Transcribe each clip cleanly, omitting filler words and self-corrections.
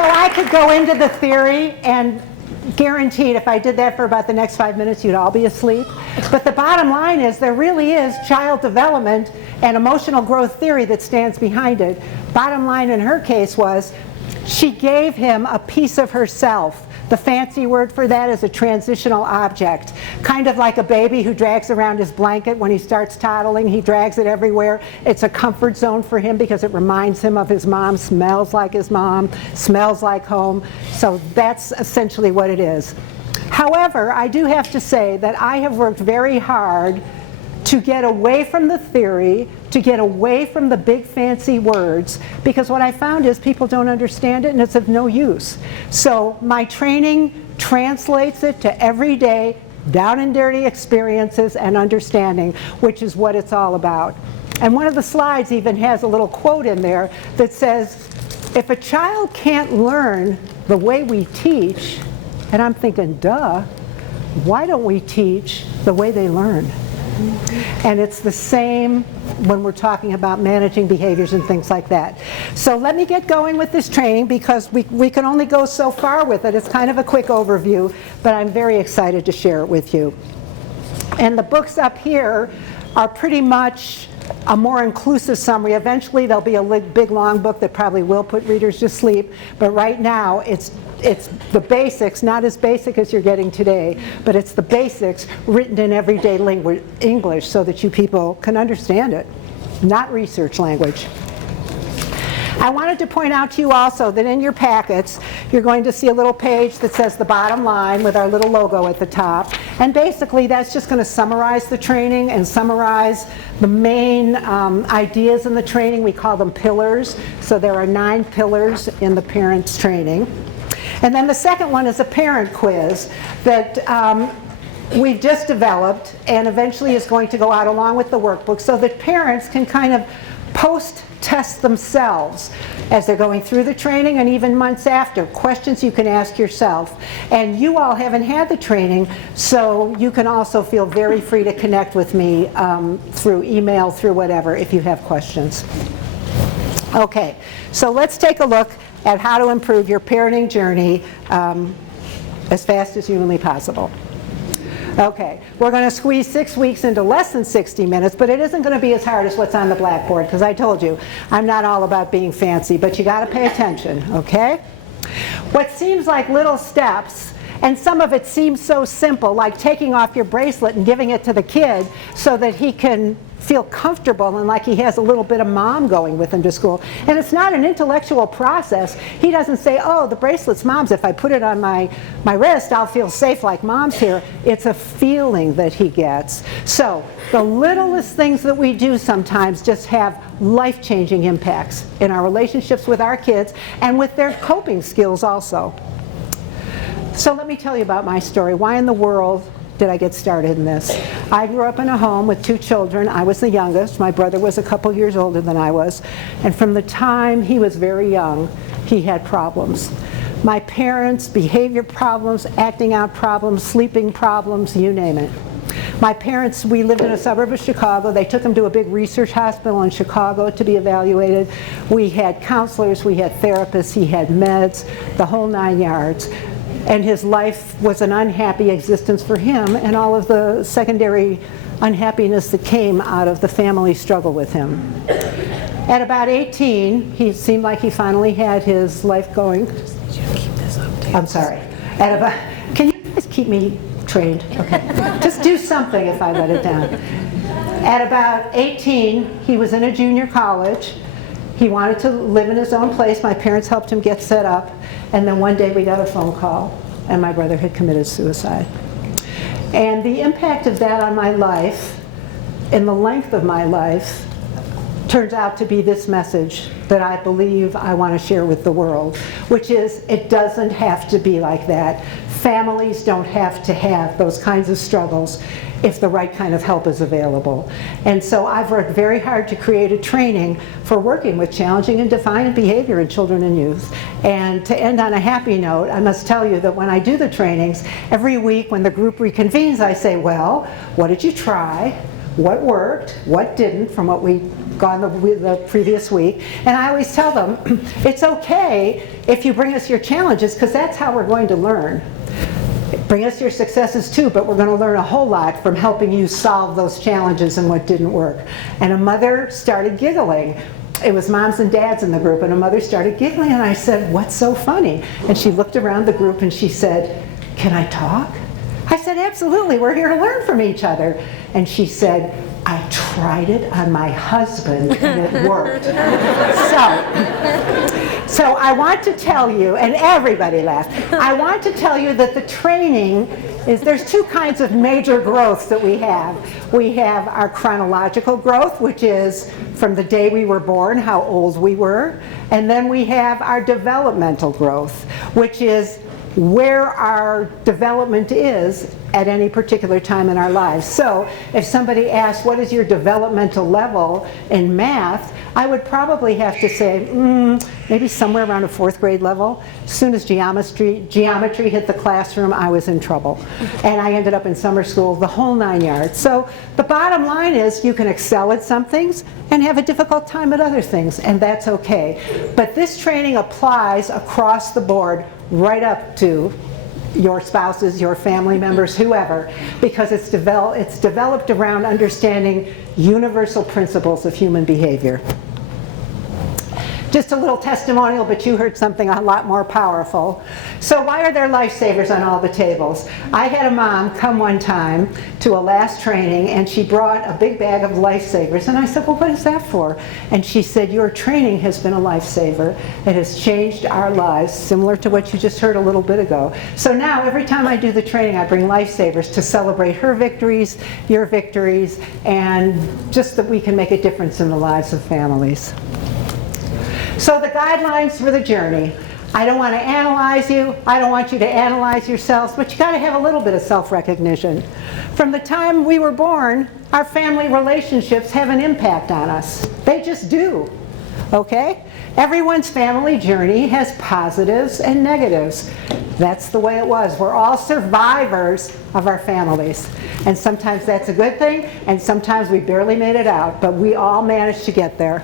So I could go into the theory, and guaranteed if I did that for about the next 5 minutes, you'd all be asleep. But the bottom line is there really is child development and emotional growth theory that stands behind it. Bottom line in her case was she gave him a piece of herself. The fancy word for that is a transitional object. Kind of like a baby who drags around his blanket when he starts toddling. He drags it everywhere. It's a comfort zone for him because it reminds him of his mom, smells like his mom, smells like home. So that's essentially what it is. However, I do have to say that I have worked very hard to get away from the theory, to get away from the big fancy words, because what I found is people don't understand it and it's of no use. So my training translates it to everyday, down and dirty experiences and understanding, which is what it's all about. And one of the slides even has a little quote in there that says, if a child can't learn the way we teach, and I'm thinking, duh, why don't we teach the way they learn? And it's the same when we're talking about managing behaviors and things like that. So let me get going with this training because we can only go so far with it. It's kind of a quick overview, but I'm very excited to share it with you. And the books up here are pretty much a more inclusive summary. Eventually there'll be a big long book that probably will put readers to sleep, but right now it's the basics, not as basic as you're getting today, but it's the basics written in everyday language, English, so that you people can understand it, not research language. I wanted to point out to you also that in your packets, you're going to see a little page that says the bottom line with our little logo at the top. And basically, that's just going to summarize the training and summarize the main ideas in the training. We call them pillars. So there are 9 pillars in the parents' training. And then the second one is a parent quiz that we've just developed and eventually is going to go out along with the workbook so that parents can kind of post-test themselves as they're going through the training and even months after. Questions you can ask yourself. And you all haven't had the training, so you can also feel very free to connect with me through email, through whatever, if you have questions. Okay, so let's take a look at how to improve your parenting journey as fast as humanly possible. Okay, we're going to squeeze 6 weeks into less than 60 minutes, but it isn't going to be as hard as what's on the blackboard, because I told you, I'm not all about being fancy, but you got to pay attention, okay? What seems like little steps, and some of it seems so simple, like taking off your bracelet and giving it to the kid so that he can feel comfortable and like he has a little bit of mom going with him to school. And it's not an intellectual process. He doesn't say, oh, the bracelet's mom's. If I put it on my wrist, I'll feel safe like mom's here. It's a feeling that he gets. So the littlest things that we do sometimes just have life-changing impacts in our relationships with our kids and with their coping skills also. So let me tell you about my story. Why in the world did I get started in this? I grew up in a home with 2 children. I was the youngest. My brother was a couple years older than I was. And from the time he was very young, he had problems. My parents, behavior problems, acting out problems, sleeping problems, you name it. My parents, we lived in a suburb of Chicago. They took him to a big research hospital in Chicago to be evaluated. We had counselors, we had therapists, he had meds, the whole 9 yards. And his life was an unhappy existence for him and all of the secondary unhappiness that came out of the family struggle with him. At about 18, he seemed like he finally had his life going. I'm sorry. At about, can you guys keep me trained? Okay. Just do something if I let it down. At about 18, he was in a junior college. He wanted to live in his own place. My parents helped him get set up. And then one day we got a phone call, and my brother had committed suicide. And the impact of that on my life, and the length of my life, turns out to be this message that I believe I want to share with the world, which is it doesn't have to be like that. Families don't have to have those kinds of struggles if the right kind of help is available. And so I've worked very hard to create a training for working with challenging and defiant behavior in children and youth. And to end on a happy note, I must tell you that when I do the trainings, every week when the group reconvenes, I say, well, what did you try? what worked, what didn't from what we'd gone the previous week. And I always tell them, it's okay if you bring us your challenges, because that's how we're going to learn. Bring us your successes too, but we're going to learn a whole lot from helping you solve those challenges and what didn't work. And a mother started giggling. It was moms and dads in the group, and a mother started giggling, and I said, what's so funny? And she looked around the group and she said, can I talk? I said, absolutely, we're here to learn from each other. And she said, I tried it on my husband and it worked. So I want to tell you, and everybody laughed, I want to tell you that the training is, there's two kinds of major growths that we have. We have our chronological growth, which is from the day we were born, how old we were, and then we have our developmental growth, which is where our development is at any particular time in our lives. So if somebody asks, what is your developmental level in math, I would probably have to say, maybe somewhere around a 4th grade level. As soon as geometry hit the classroom, I was in trouble. And I ended up in summer school, the whole 9 yards. So the bottom line is you can excel at some things and have a difficult time at other things, and that's okay. But this training applies across the board, right up to your spouses, your family members, whoever, because it's developed around understanding universal principles of human behavior. Just a little testimonial, but you heard something a lot more powerful. So why are there lifesavers on all the tables? I had a mom come one time to a last training, and she brought a big bag of lifesavers, and I said, well, what is that for? And she said, your training has been a lifesaver. It has changed our lives, similar to what you just heard a little bit ago. So now every time I do the training, I bring lifesavers to celebrate her victories, your victories, and just that we can make a difference in the lives of families. So the guidelines for the journey. I don't want to analyze you. I don't want you to analyze yourselves, but you got to have a little bit of self-recognition. From the time we were born, our family relationships have an impact on us. They just do, okay? Everyone's family journey has positives and negatives. That's the way it was. We're all survivors of our families. And sometimes that's a good thing, and sometimes we barely made it out, but we all managed to get there.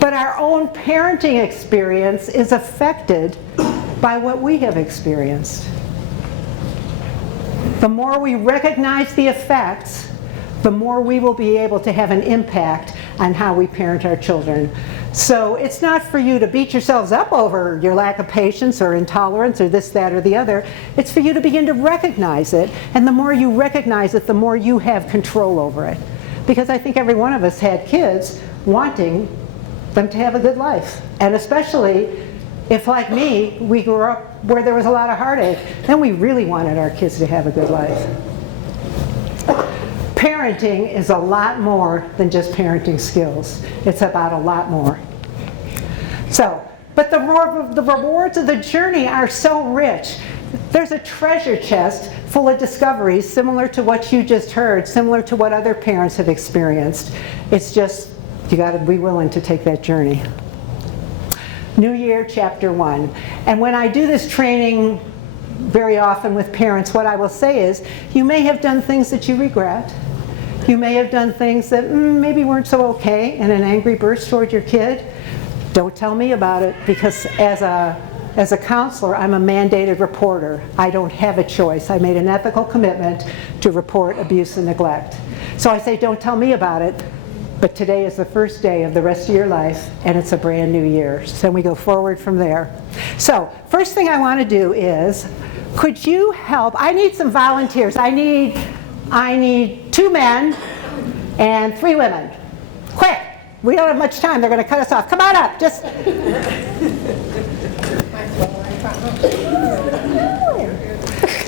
But our own parenting experience is affected by what we have experienced. The more we recognize the effects, the more we will be able to have an impact on how we parent our children. So it's not for you to beat yourselves up over your lack of patience or intolerance or this, that, or the other. It's for you to begin to recognize it, and the more you recognize it, the more you have control over it. Because I think every one of us had kids wanting them to have a good life. And especially if, like me, we grew up where there was a lot of heartache, then we really wanted our kids to have a good life. Parenting is a lot more than just parenting skills. It's about a lot more. So, but the rewards of the journey are so rich. There's a treasure chest full of discoveries similar to what you just heard, similar to what other parents have experienced. It's just, you got to be willing to take that journey. New Year, Chapter 1. And when I do this training very often with parents, what I will say is, you may have done things that you regret. You may have done things that maybe weren't so okay in an angry burst toward your kid. Don't tell me about it, because as a counselor, I'm a mandated reporter. I don't have a choice. I made an ethical commitment to report abuse and neglect. So I say, don't tell me about it. But today is the first day of the rest of your life, and it's a brand new year. So we go forward from there. So first thing I want to do is, could you help? I need some volunteers. I need 2 men and 3 women. Quick! We don't have much time. They're going to cut us off. Come on up. Just.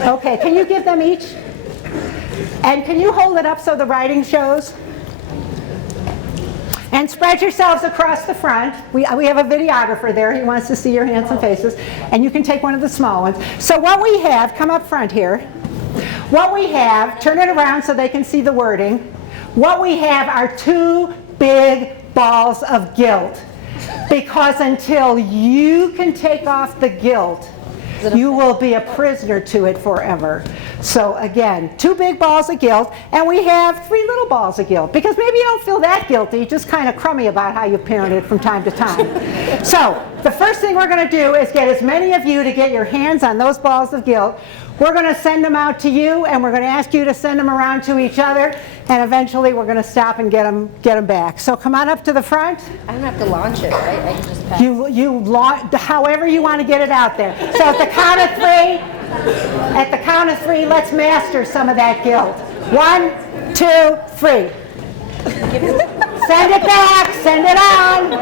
Okay. Can you give them each? And can you hold it up so the writing shows? And spread yourselves across the front. We have a videographer there. He wants to see your handsome faces. And you can take one of the small ones. So what we have, come up front here. What we have, turn it around so they can see the wording. What we have are 2 big balls of guilt. Because until you can take off the guilt, you will be a prisoner to it forever. So again, 2 big balls of guilt, and we have 3 little balls of guilt, because maybe you don't feel that guilty, just kind of crummy about how you parented from time to time. So the first thing we're going to do is get as many of you to get your hands on those balls of guilt. We're going to send them out to you, and we're going to ask you to send them around to each other, and eventually we're going to stop and get them back. So come on up to the front. I don't have to launch it, right? I can just pass. You launch, however you want to get it out there. So at the count of 3, let's master some of that guilt. 1, 2, 3. Send it back, send it on.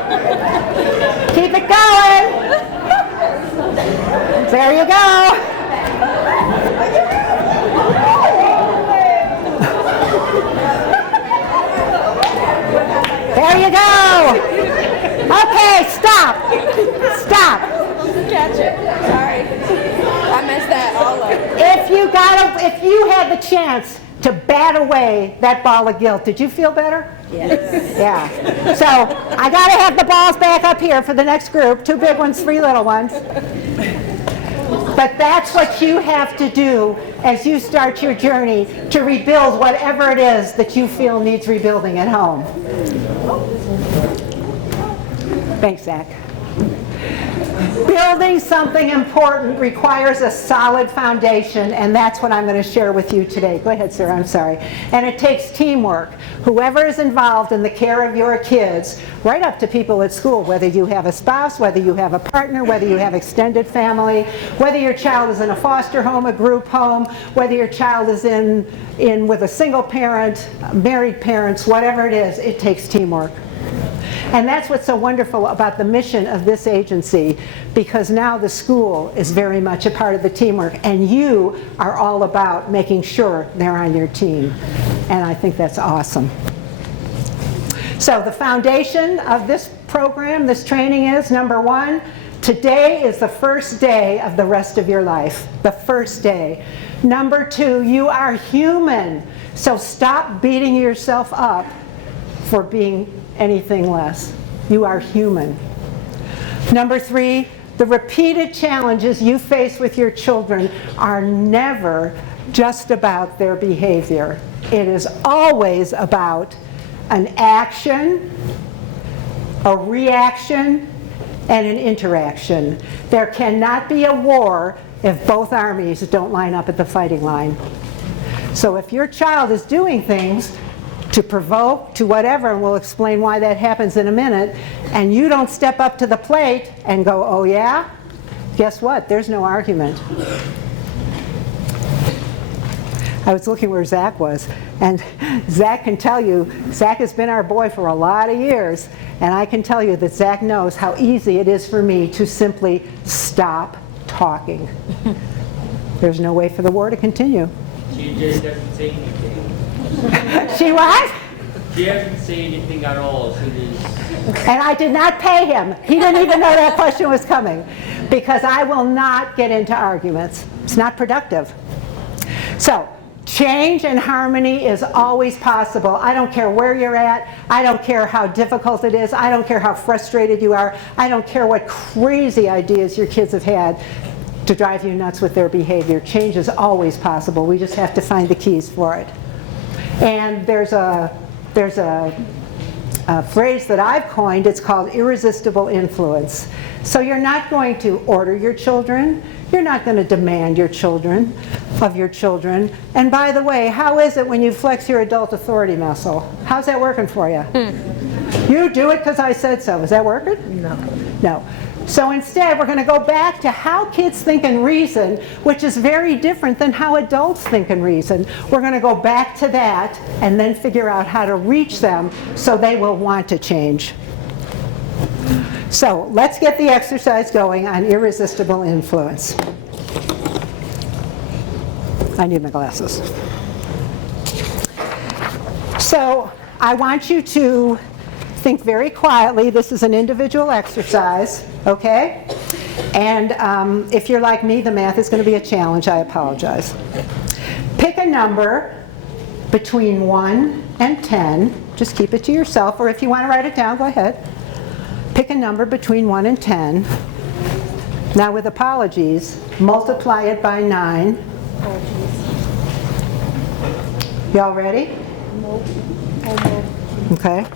Keep it going. There you go. There you go. Okay, stop. Stop. Catch it. Sorry. I messed that all up. If you had the chance to bat away that ball of guilt, did you feel better? Yes. Yeah. So I got to have the balls back up here for the next group. 2 big ones, 3 little ones. But that's what you have to do as you start your journey to rebuild whatever it is that you feel needs rebuilding at home. Thanks, Zach. Building something important requires a solid foundation, and that's what I'm going to share with you today. Go ahead, sir, I'm sorry. And it takes teamwork. Whoever is involved in the care of your kids, right up to people at school, whether you have a spouse, whether you have a partner, whether you have extended family, whether your child is in a foster home, a group home, whether your child is in with a single parent, married parents, whatever it is, it takes teamwork. And that's what's so wonderful about the mission of this agency, because now the school is very much a part of the teamwork, and you are all about making sure they're on your team. And I think that's awesome. So the foundation of this program, this training is, number 1, today is the first day of the rest of your life. The first day. Number 2, you are human. So stop beating yourself up for being anything less. You are human. Number 3, the repeated challenges you face with your children are never just about their behavior. It is always about an action, a reaction, and an interaction. There cannot be a war if both armies don't line up at the fighting line. So if your child is doing things to provoke, to whatever, and we'll explain why that happens in a minute, and you don't step up to the plate and go, oh yeah? Guess what? There's no argument. I was looking where Zach was, and Zach can tell you, Zach has been our boy for a lot of years, and I can tell you that Zach knows how easy it is for me to simply stop talking. There's no way for the war to continue. She just doesn't say anything. She what? She doesn't say anything at all. She just... And I did not pay him. He didn't even know that question was coming, because I will not get into arguments. It's not productive. So, change and harmony is always possible. I don't care where you're at. I don't care how difficult it is. I don't care how frustrated you are. I don't care what crazy ideas your kids have had to drive you nuts with their behavior. Change is always possible. We just have to find the keys for it. And there's a phrase that I've coined. It's called irresistible influence. So you're not going to order your children. You're not going to demand of your children. And by the way, how is it when you flex your adult authority muscle? How's that working for you? You do it because I said so. Is that working? No. No. So instead, we're going to go back to how kids think and reason, which is very different than how adults think and reason. We're going to go back to that and then figure out how to reach them so they will want to change. So let's get the exercise going on irresistible influence. I need my glasses. So I want you to think very quietly. This is an individual exercise, okay? And if you're like me, the math is going to be a challenge. I apologize. Pick a number between 1 and 10. Just keep it to yourself, or if you want to write it down, go ahead. Pick a number between 1 and 10. Now, with apologies, multiply it by 9. Y'all ready? Okay.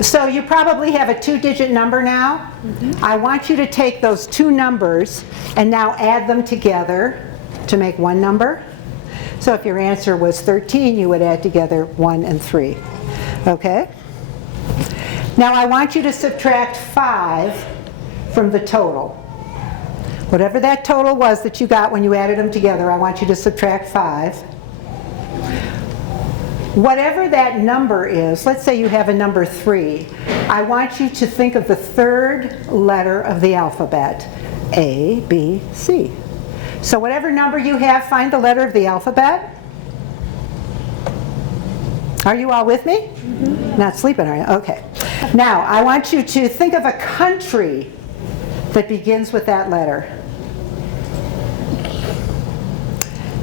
So you probably have a 2-digit number now. I want you to take those two numbers and now add them together to make one number. So if your answer was 13, you would add together 1 and 3. Okay? Now I want you to subtract 5 from the total. Whatever that total was that you got when you added them together, I want you to subtract 5. Whatever that number is, let's say you have a number 3, I want you to think of the third letter of the alphabet, A, B, C. So whatever number you have, find the letter of the alphabet. Are you all with me? Not sleeping, are you? Okay. Now, I want you to think of a country that begins with that letter.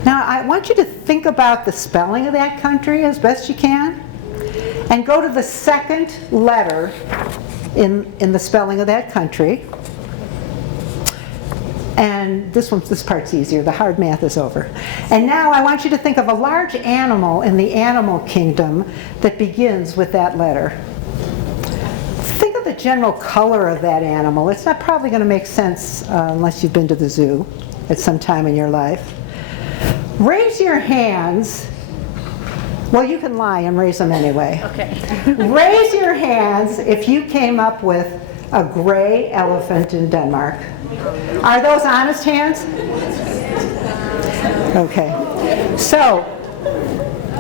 Now, I want you to think about the spelling of that country as best you can, and go to the second letter in the spelling of that country. And this part's easier. The hard math is over. And now I want you to think of a large animal in the animal kingdom that begins with that letter. Think of the general color of that animal. It's not probably going to make sense unless you've been to the zoo at some time in your life. Raise your hands. Well, you can lie and raise them anyway. Okay. Raise your hands if you came up with a gray elephant in Denmark. Are those honest hands? Okay. So,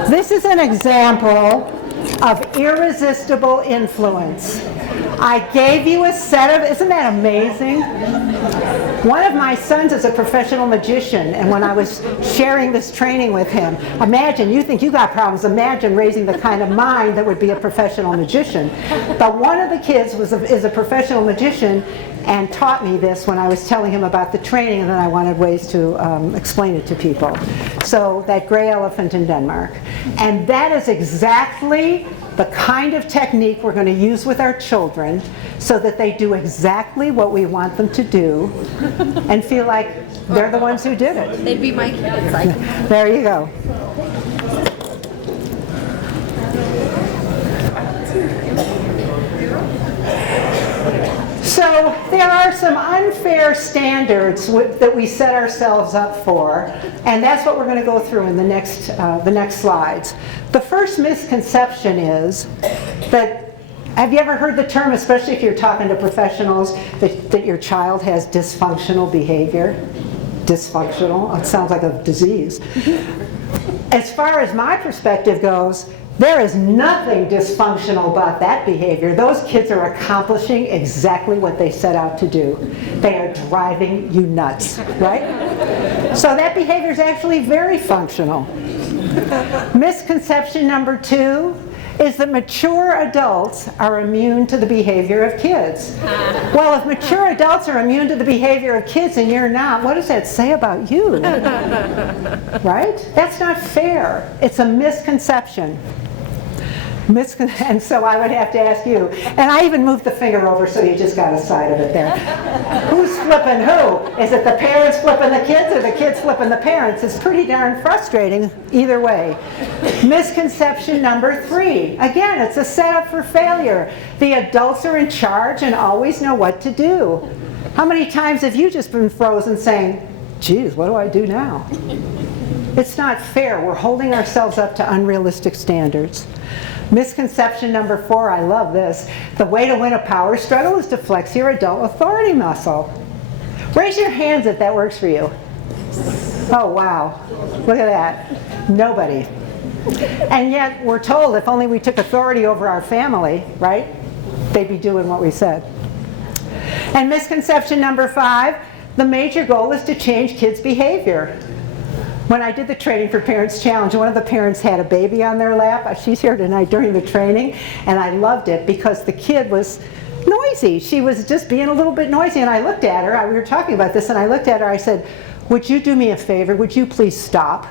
this is an example of irresistible influence. I gave you a set of, isn't that amazing? One of my sons is a professional magician, and when I was sharing this training with him, imagine, you think you got problems, imagine raising the kind of mind that would be a professional magician. But one of the kids is a professional magician and taught me this when I was telling him about the training, and then I wanted ways to explain it to people. So that gray elephant in Denmark. And that is exactly the kind of technique we're going to use with our children so that they do exactly what we want them to do and feel like they're the ones who did it. They'd be my kids. There you go. So there are some unfair standards that we set ourselves up for, and that's what we're going to go through in the next slides. The first misconception is that, have you ever heard the term, especially if you're talking to professionals, that your child has dysfunctional behavior? Dysfunctional? It sounds like a disease. As far as my perspective goes, there is nothing dysfunctional about that behavior. Those kids are accomplishing exactly what they set out to do. They are driving you nuts, right? So that behavior is actually very functional. Misconception number 2 is that mature adults are immune to the behavior of kids. Well, if mature adults are immune to the behavior of kids and you're not, what does that say about you? Right? That's not fair. It's a misconception. And so I would have to ask you, and I even moved the finger over so you just got a side of it there. Who's flipping who? Is it the parents flipping the kids or the kids flipping the parents? It's pretty darn frustrating either way. Misconception number 3. Again, it's a setup for failure. The adults are in charge and always know what to do. How many times have you just been frozen saying, geez, what do I do now? It's not fair. We're holding ourselves up to unrealistic standards. Misconception number 4, I love this. The way to win a power struggle is to flex your adult authority muscle. Raise your hands if that works for you. Oh, wow. Look at that. Nobody. And yet we're told if only we took authority over our family, right, they'd be doing what we said. And misconception number 5, the major goal is to change kids' behavior. When I did the Training for Parents Challenge, one of the parents had a baby on their lap. She's here tonight during the training, and I loved it because the kid was noisy. She was just being a little bit noisy, and I looked at her. We were talking about this, and I looked at her. I said, would you do me a favor? Would you please stop?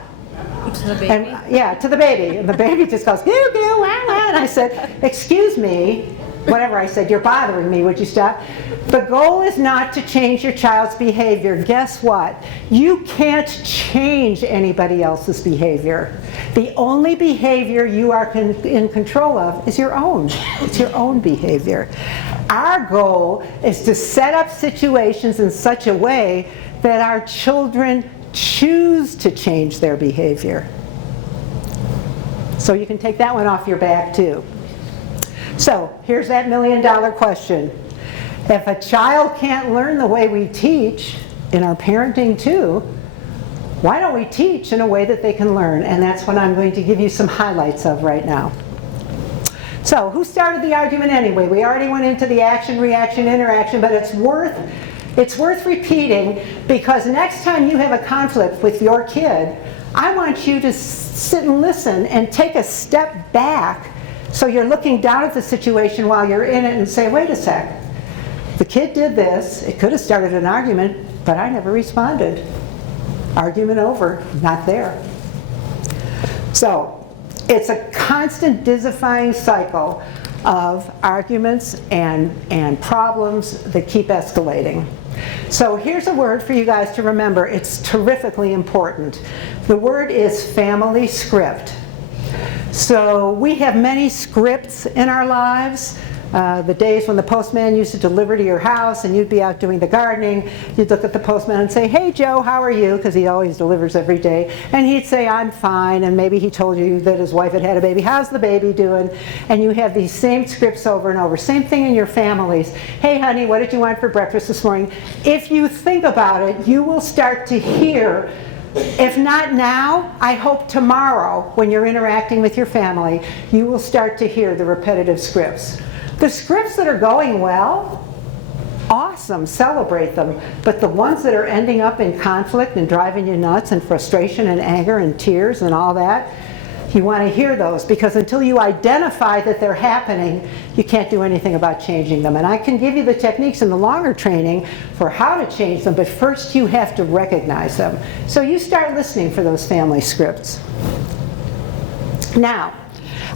To the baby? And, yeah, to the baby. And the baby just goes, goo, goo, wah, wah. And I said, excuse me, whatever I said, you're bothering me, would you stop? The goal is not to change your child's behavior. Guess what? You can't change anybody else's behavior. The only behavior you are in control of is your own. It's your own behavior. Our goal is to set up situations in such a way that our children choose to change their behavior. So you can take that one off your back too. So here's that $1 million question. If a child can't learn the way we teach, in our parenting too, why don't we teach in a way that they can learn? And that's what I'm going to give you some highlights of right now. So who started the argument anyway? We already went into the action, reaction, interaction, but it's worth repeating, because next time you have a conflict with your kid, I want you to sit and listen and take a step back so you're looking down at the situation while you're in it and say, wait a sec, the kid did this, it could have started an argument, but I never responded. Argument over, not there. So it's a constant dizzying cycle of arguments and problems that keep escalating. So here's a word for you guys to remember. It's terrifically important. The word is family script. So we have many scripts in our lives. The days when the postman used to deliver to your house and you'd be out doing the gardening, you'd look at the postman and say, hey Joe, how are you? Because he always delivers every day. And he'd say, I'm fine. And maybe he told you that his wife had had a baby. How's the baby doing? And you have these same scripts over and over. Same thing in your families. Hey honey, what did you want for breakfast this morning? If you think about it, you will start to hear, if not now, I hope tomorrow, when you're interacting with your family, you will start to hear the repetitive scripts. The scripts that are going well, awesome, celebrate them. But the ones that are ending up in conflict and driving you nuts and frustration and anger and tears and all that, you want to hear those, because until you identify that they're happening, you can't do anything about changing them. And I can give you the techniques in the longer training for how to change them, but first you have to recognize them. So you start listening for those family scripts. Now,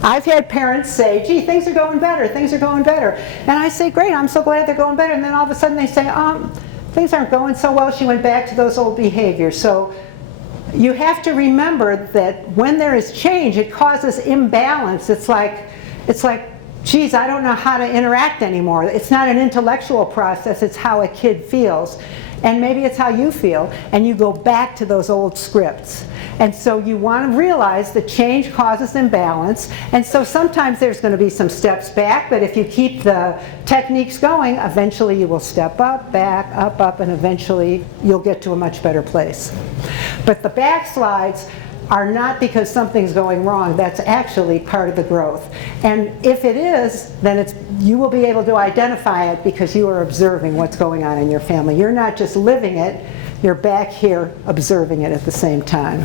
I've had parents say, gee, things are going better, things are going better. And I say, great, I'm so glad they're going better. And then all of a sudden they say, things aren't going so well, she went back to those old behaviors. So you have to remember that when there is change, it causes imbalance. It's like, geez, I don't know how to interact anymore. It's not an intellectual process, it's how a kid feels. And maybe it's how you feel, and you go back to those old scripts. And so you want to realize that change causes imbalance, and so sometimes there's going to be some steps back, but if you keep the techniques going, eventually you will step up, back, up, and eventually you'll get to a much better place. But the backslides are not because something's going wrong. That's actually part of the growth. And if it is, then you will be able to identify it because you are observing what's going on in your family. You're not just living it, you're back here observing it at the same time.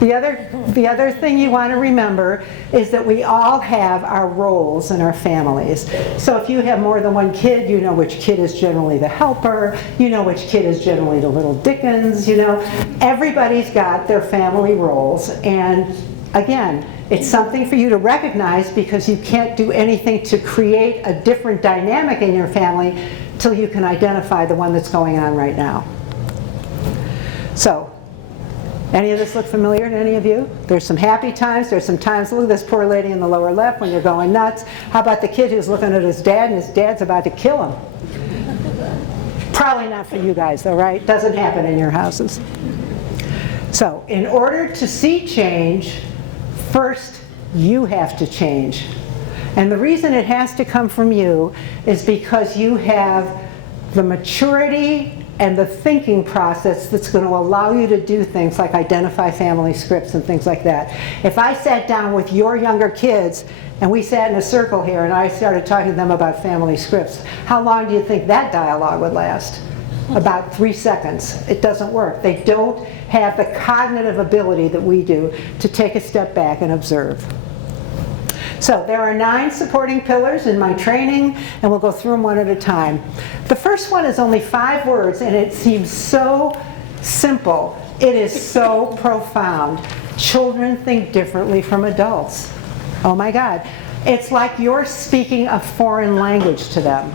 The other thing you want to remember is that we all have our roles in our families. So if you have more than one kid, you know which kid is generally the helper, you know which kid is generally the little Dickens, you know. Everybody's got their family roles, and again, it's something for you to recognize, because you can't do anything to create a different dynamic in your family till you can identify the one that's going on right now. So, any of this look familiar to any of you? There's some happy times, there's some times, look at this poor lady in the lower left when you're going nuts. How about the kid who's looking at his dad and his dad's about to kill him? Probably not for you guys though, right? Doesn't happen in your houses. So, in order to see change, first you have to change. And the reason it has to come from you is because you have the maturity and the thinking process that's going to allow you to do things like identify family scripts and things like that. If I sat down with your younger kids and we sat in a circle here and I started talking to them about family scripts, how long do you think that dialogue would last? About 3 seconds. It doesn't work. They don't have the cognitive ability that we do to take a step back and observe. So there are 9 supporting pillars in my training, and we'll go through them one at a time. The first one is only 5 words, and it seems so simple. It is so profound. Children think differently from adults. Oh my God. It's like you're speaking a foreign language to them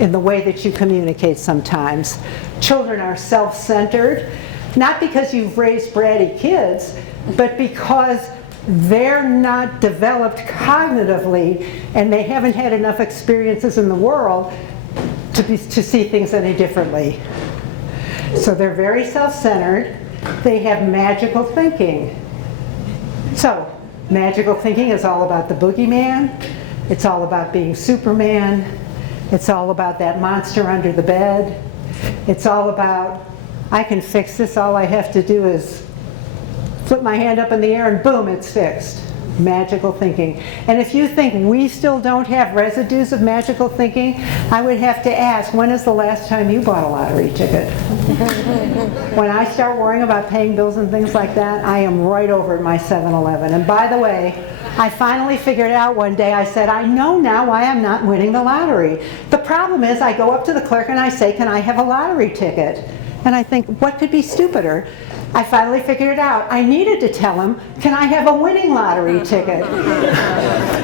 in the way that you communicate sometimes. Children are self-centered, not because you've raised bratty kids, but because they're not developed cognitively and they haven't had enough experiences in the world to see things any differently. So they're very self-centered. They have magical thinking. So magical thinking is all about the boogeyman. It's all about being Superman. It's all about that monster under the bed. It's all about, I can fix this. All I have to do is flip my hand up in the air and boom, it's fixed. Magical thinking. And if you think we still don't have residues of magical thinking, I would have to ask, when is the last time you bought a lottery ticket? When I start worrying about paying bills and things like that, I am right over at my 7-Eleven. And by the way, I finally figured out one day, I said, I know now why I'm not winning the lottery. The problem is I go up to the clerk and I say, can I have a lottery ticket? And I think, what could be stupider? I finally figured it out. I needed to tell him, can I have a winning lottery ticket?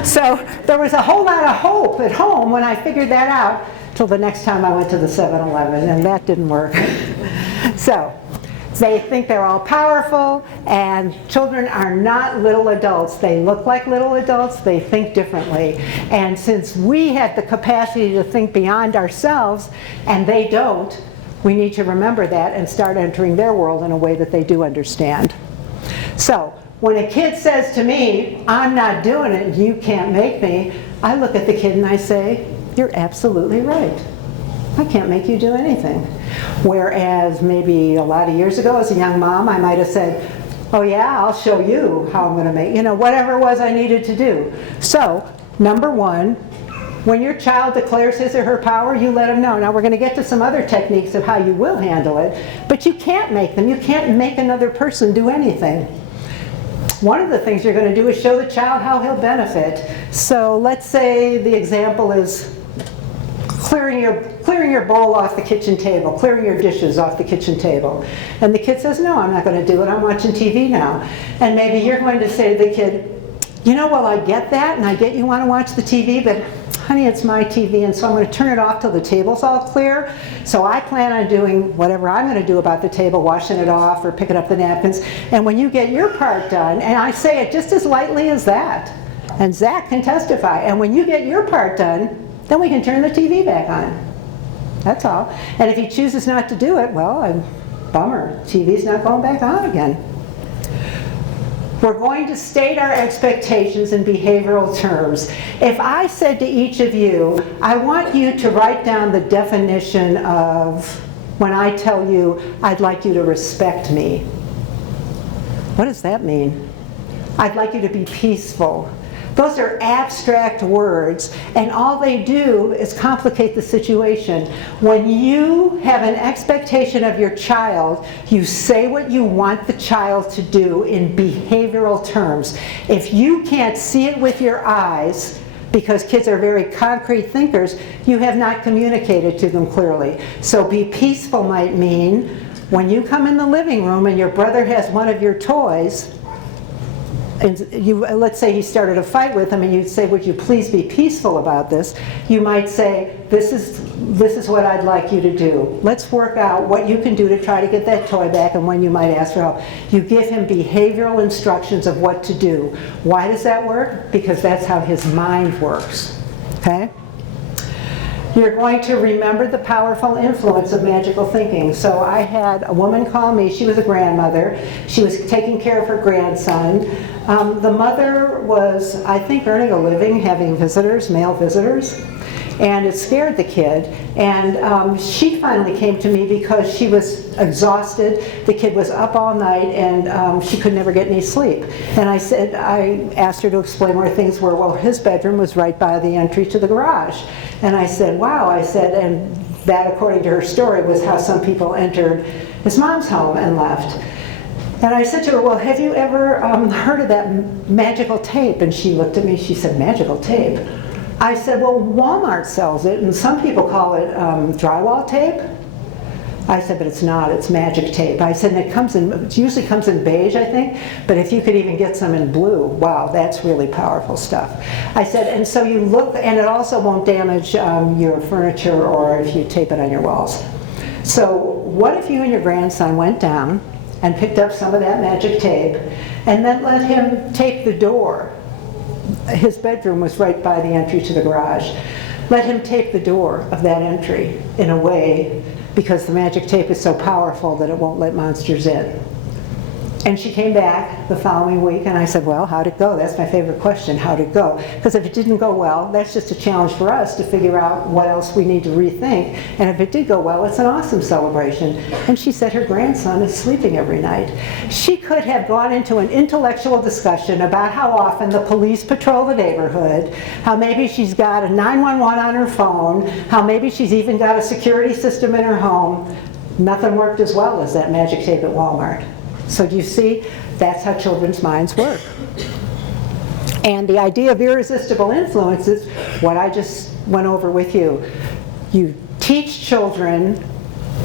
So there was a whole lot of hope at home when I figured that out, till the next time I went to the 7-Eleven, and that didn't work. So they think they're all powerful, and children are not little adults. They look like little adults, they think differently. And since we have the capacity to think beyond ourselves, and they don't, we need to remember that and start entering their world in a way that they do understand. So when a kid says to me, I'm not doing it, you can't make me, I look at the kid and I say, you're absolutely right. I can't make you do anything. Whereas maybe a lot of years ago as a young mom, I might have said, oh yeah, I'll show you how I'm going to make, whatever it was I needed to do. So, number one, when your child declares his or her power, you let them know. Now we're going to get to some other techniques of how you will handle it, but you can't make them. You can't make another person do anything. One of the things you're going to do is show the child how he'll benefit. So let's say the example is clearing your bowl off the kitchen table, clearing your dishes off the kitchen table. And the kid says, no, I'm not going to do it. I'm watching TV now. And maybe you're going to say to the kid, well, I get that, and I get you want to watch the TV, but honey, it's my TV, and so I'm going to turn it off till the table's all clear. So I plan on doing whatever I'm going to do about the table, washing it off or picking up the napkins. And when you get your part done, and I say it just as lightly as that, and Zach can testify, and when you get your part done, then we can turn the TV back on. That's all. And if he chooses not to do it, well, bummer. TV's not going back on again. We're going to state our expectations in behavioral terms. If I said to each of you, I want you to write down the definition of when I tell you I'd like you to respect me. What does that mean? I'd like you to be peaceful. Those are abstract words, and all they do is complicate the situation. When you have an expectation of your child, you say what you want the child to do in behavioral terms. If you can't see it with your eyes, because kids are very concrete thinkers, you have not communicated to them clearly. So be peaceful might mean, when you come in the living room and your brother has one of your toys, and let's say he started a fight with him, and you'd say, would you please be peaceful about this? You might say, this is what I'd like you to do. Let's work out what you can do to try to get that toy back, and when you might ask for help. You give him behavioral instructions of what to do. Why does that work? Because that's how his mind works. Okay? You're going to remember the powerful influence of magical thinking. So I had a woman call me. She was a grandmother. She was taking care of her grandson. The mother was, I think, earning a living having visitors, male visitors. And it scared the kid. And she finally came to me because she was exhausted. The kid was up all night, and she could never get any sleep. And I asked her to explain where things were. Well, his bedroom was right by the entry to the garage. And I said, wow, and that, according to her story, was how some people entered his mom's home and left. And I said to her, well, have you ever heard of that magical tape? And she looked at me, she said, magical tape? I said, well, Walmart sells it, and some people call it drywall tape. I said, but it's not, it's magic tape. I said, and it usually comes in beige, I think, but if you could even get some in blue, wow, that's really powerful stuff. I said, and so you look, and it also won't damage your furniture or if you tape it on your walls. So what if you and your grandson went down and picked up some of that magic tape and then let him tape the door? His bedroom was right by the entry to the garage. Let him tape the door of that entry in a way, because the magic tape is so powerful that it won't let monsters in. And she came back the following week and I said, well, how'd it go? That's my favorite question, how'd it go? Because if it didn't go well, that's just a challenge for us to figure out what else we need to rethink. And if it did go well, it's an awesome celebration. And she said her grandson is sleeping every night. She could have gone into an intellectual discussion about how often the police patrol the neighborhood, how maybe she's got a 911 on her phone, how maybe she's even got a security system in her home. Nothing worked as well as that magic tape at Walmart. So do you see? That's how children's minds work. And the idea of irresistible influence is what I just went over with you. You teach children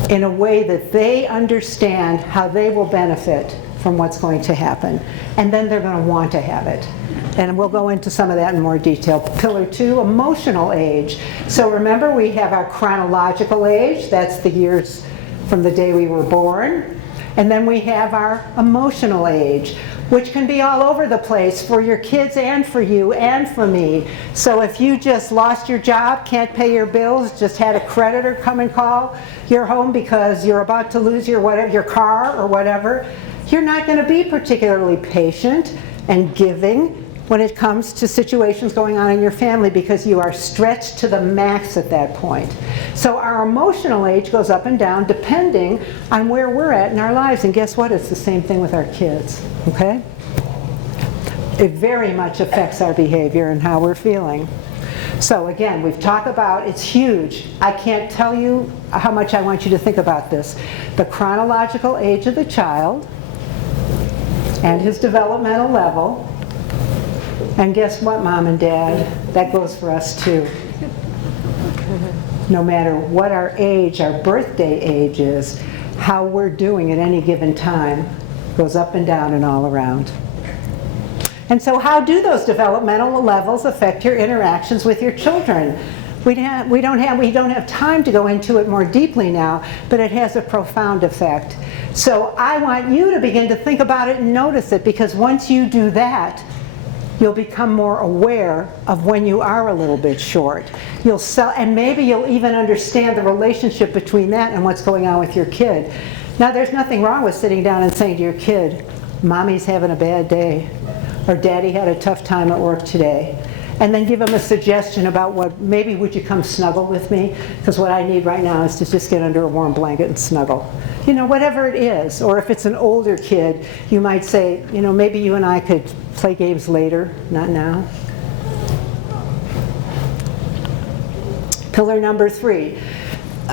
in a way that they understand how they will benefit from what's going to happen. And then they're going to want to have it. And we'll go into some of that in more detail. Pillar 2, emotional age. So remember, we have our chronological age. That's the years from the day we were born. And then we have our emotional age, which can be all over the place for your kids and for you and for me. So if you just lost your job, can't pay your bills, just had a creditor come and call your home because you're about to lose your car or whatever, you're not going to be particularly patient and giving when it comes to situations going on in your family, because you are stretched to the max at that point. So our emotional age goes up and down depending on where we're at in our lives. And guess what? It's the same thing with our kids, okay? It very much affects our behavior and how we're feeling. So again, we've talked about, it's huge. I can't tell you how much I want you to think about this. The chronological age of the child and his developmental level. And guess what, Mom and Dad? That goes for us too. No matter what our age, our birthday age is, how we're doing at any given time goes up and down and all around. And so how do those developmental levels affect your interactions with your children? We don't have time to go into it more deeply now, but it has a profound effect. So I want you to begin to think about it and notice it, because once you do that, you'll become more aware of when you are a little bit short. And maybe you'll even understand the relationship between that and what's going on with your kid. Now, there's nothing wrong with sitting down and saying to your kid, Mommy's having a bad day, or Daddy had a tough time at work today. And then give them a suggestion about maybe would you come snuggle with me? Because what I need right now is to just get under a warm blanket and snuggle. You know, whatever it is. Or if it's an older kid, you might say, you know, maybe you and I could play games later, not now. Pillar number 3.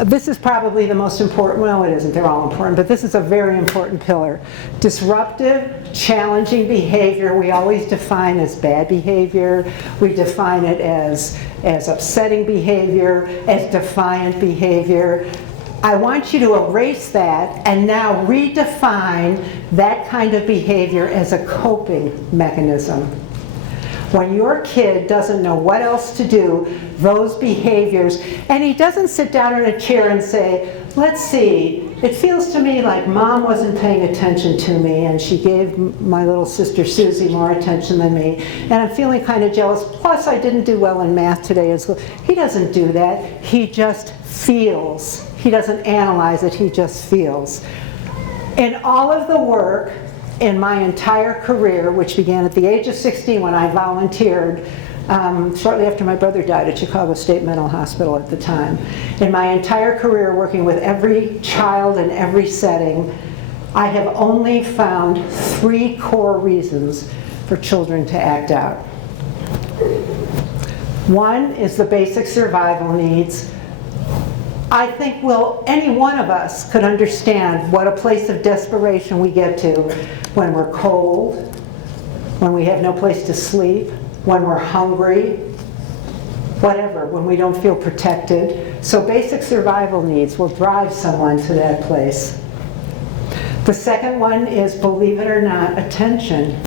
This is probably the most important, well, it isn't, they're all important, but this is a very important pillar. Disruptive, challenging behavior, we always define as bad behavior. We define it as upsetting behavior, as defiant behavior. I want you to erase that and now redefine that kind of behavior as a coping mechanism. When your kid doesn't know what else to do, those behaviors, and he doesn't sit down in a chair and say, let's see, it feels to me like Mom wasn't paying attention to me and she gave my little sister Susie more attention than me, and I'm feeling kind of jealous, plus I didn't do well in math today in school. He doesn't do that, he just feels. He doesn't analyze it, he just feels. In all of the work in my entire career, which began at the age of 16 when I volunteered shortly after my brother died at Chicago State Mental Hospital at the time. In my entire career working with every child in every setting, I have only found 3 core reasons for children to act out. One is the basic survival needs. I think any one of us could understand what a place of desperation we get to when we're cold, when we have no place to sleep, when we're hungry, whatever, when we don't feel protected. So basic survival needs will drive someone to that place. The second one is, believe it or not, attention.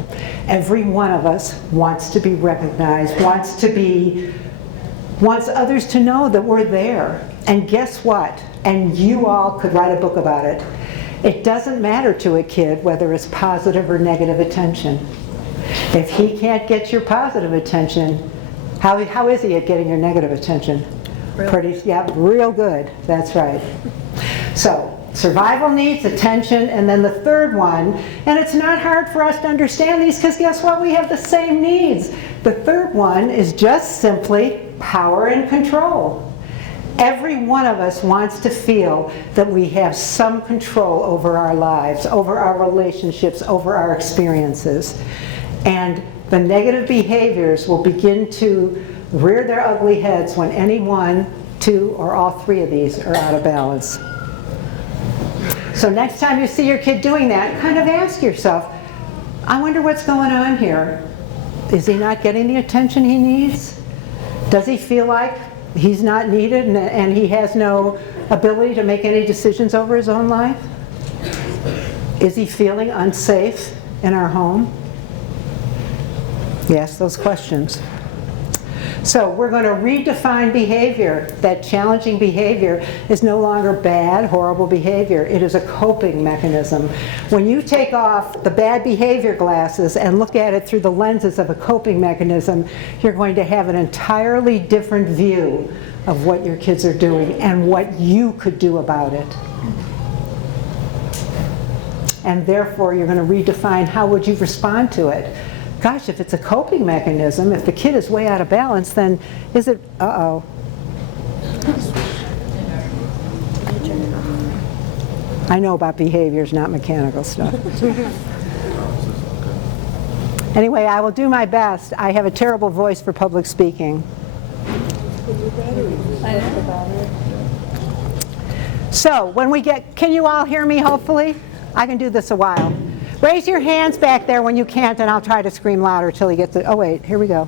Every one of us wants to be recognized, wants others to know that we're there. And guess what? And you all could write a book about it. It doesn't matter to a kid whether it's positive or negative attention. If he can't get your positive attention, how is he at getting your negative attention? Real good. That's right. So, survival needs, attention, and then the third one, and it's not hard for us to understand these because guess what? We have the same needs. The third one is just simply power and control. Every one of us wants to feel that we have some control over our lives, over our relationships, over our experiences. And the negative behaviors will begin to rear their ugly heads when any one, two, or all three of these are out of balance. So next time you see your kid doing that, kind of ask yourself, I wonder what's going on here. Is he not getting the attention he needs? Does he feel like he's not needed and he has no ability to make any decisions over his own life? Is he feeling unsafe in our home? Ask those questions. So we're going to redefine behavior. That challenging behavior is no longer bad, horrible behavior. It is a coping mechanism. When you take off the bad behavior glasses and look at it through the lenses of a coping mechanism, you're going to have an entirely different view of what your kids are doing and what you could do about it. And therefore, you're going to redefine how would you respond to it. Gosh, if it's a coping mechanism, if the kid is way out of balance, then is it, uh-oh. I know about behaviors, not mechanical stuff. Anyway, I will do my best. I have a terrible voice for public speaking. So, when we get, can you all hear me, hopefully? I can do this a while. Raise your hands back there when you can't, and I'll try to scream louder till he gets it. Oh, wait, here we go.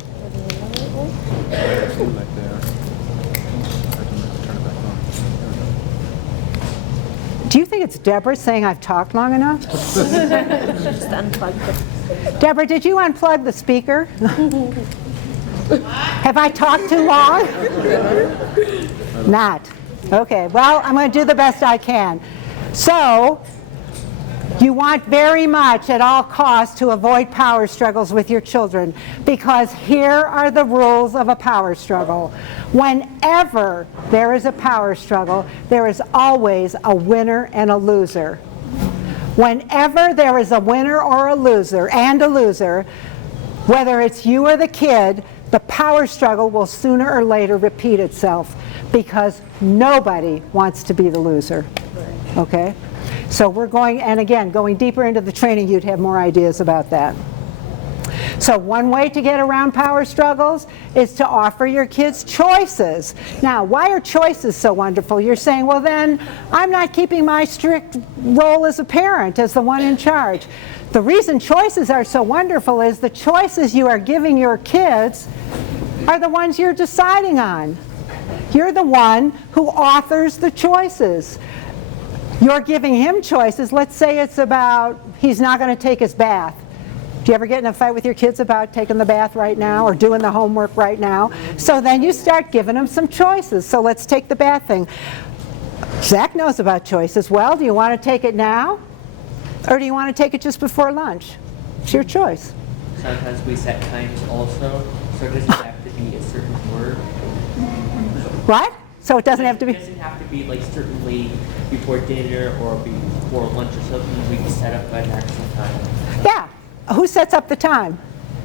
Do you think it's Deborah saying I've talked long enough? Just unplug it. Deborah, did you unplug the speaker? Have I talked too long? Not. Okay, well, I'm going to do the best I can. So, you want very much at all costs to avoid power struggles with your children, because here are the rules of a power struggle. Whenever there is a power struggle, there is always a winner and a loser. Whenever there is a winner or a loser, whether it's you or the kid, the power struggle will sooner or later repeat itself, because nobody wants to be the loser. Okay? So we're going, and again, going deeper into the training, you'd have more ideas about that. So one way to get around power struggles is to offer your kids choices. Now, why are choices so wonderful? You're saying, well then, I'm not keeping my strict role as a parent, as the one in charge. The reason choices are so wonderful is the choices you are giving your kids are the ones you're deciding on. You're the one who authors the choices. You're giving him choices. Let's say it's about he's not going to take his bath. Do you ever get in a fight with your kids about taking the bath right now or doing the homework right now? So then you start giving them some choices. So let's take the bath thing. Zach knows about choices. Well, do you want to take it now? Or do you want to take it just before lunch? It's your choice. Sometimes we set times also, so it doesn't have to be a certain word. What? So it doesn't have to be... It doesn't have to be like certainly before dinner or before lunch or something. We can set up an actual time. Yeah. Who sets up the time?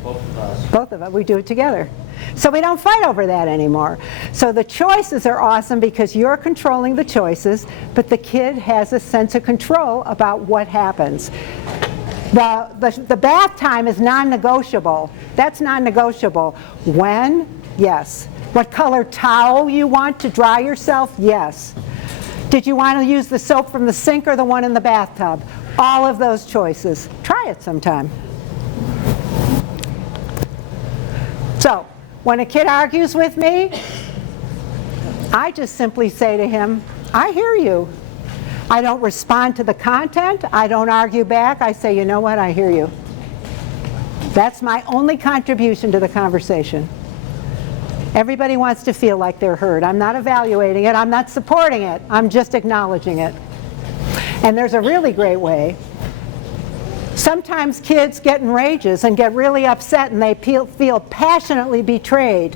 Both of us. Both of us. We do it together. So we don't fight over that anymore. So the choices are awesome because you're controlling the choices, but the kid has a sense of control about what happens. The bath time is non-negotiable. That's non-negotiable. When? Yes. What color towel you want to dry yourself? Yes. Did you want to use the soap from the sink or the one in the bathtub? All of those choices. Try it sometime. So, When a kid argues with me, I just simply say to him, I hear you. I don't respond to the content. I don't argue back. I say, you know what, I hear you. That's my only contribution to the conversation. Everybody wants to feel like they're heard. I'm not evaluating it. I'm not supporting it. I'm just acknowledging it. And there's a really great way. Sometimes kids get in rages and get really upset and they feel passionately betrayed.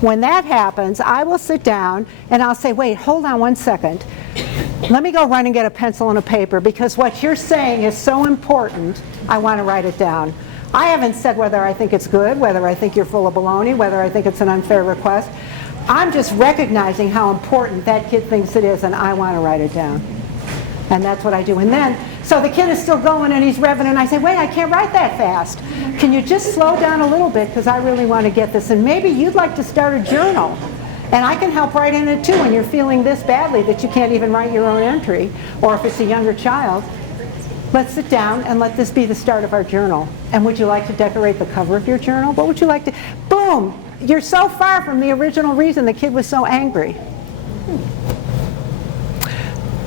When that happens, I will sit down and I'll say, wait, hold on one second. Let me go run and get a pencil and a paper, because what you're saying is so important, I want to write it down. I haven't said whether I think it's good, whether I think you're full of baloney, whether I think it's an unfair request. I'm just recognizing how important that kid thinks it is, and I want to write it down. And that's what I do. And then, so the kid is still going and he's revving, and I say, wait, I can't write that fast. Can you just slow down a little bit, because I really want to get this. And maybe you'd like to start a journal. And I can help write in it too when you're feeling this badly that you can't even write your own entry. Or if it's a younger child, let's sit down and let this be the start of our journal. And would you like to decorate the cover of your journal? What would you like to, boom, you're so far from the original reason the kid was so angry.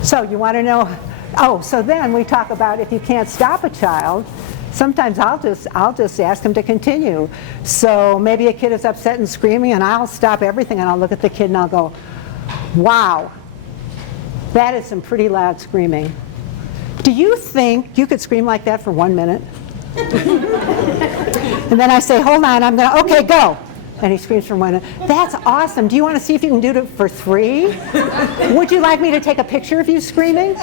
So you want to know, so then we talk about if you can't stop a child, sometimes I'll just ask them to continue. So maybe a kid is upset and screaming, and I'll stop everything and I'll look at the kid and I'll go, wow, that is some pretty loud screaming. Do you think you could scream like that for 1 minute? And then I say, hold on, I'm gonna, okay, go. And he screams for 1 minute. That's awesome. Do you want to see if you can do it for 3? Would you like me to take a picture of you screaming?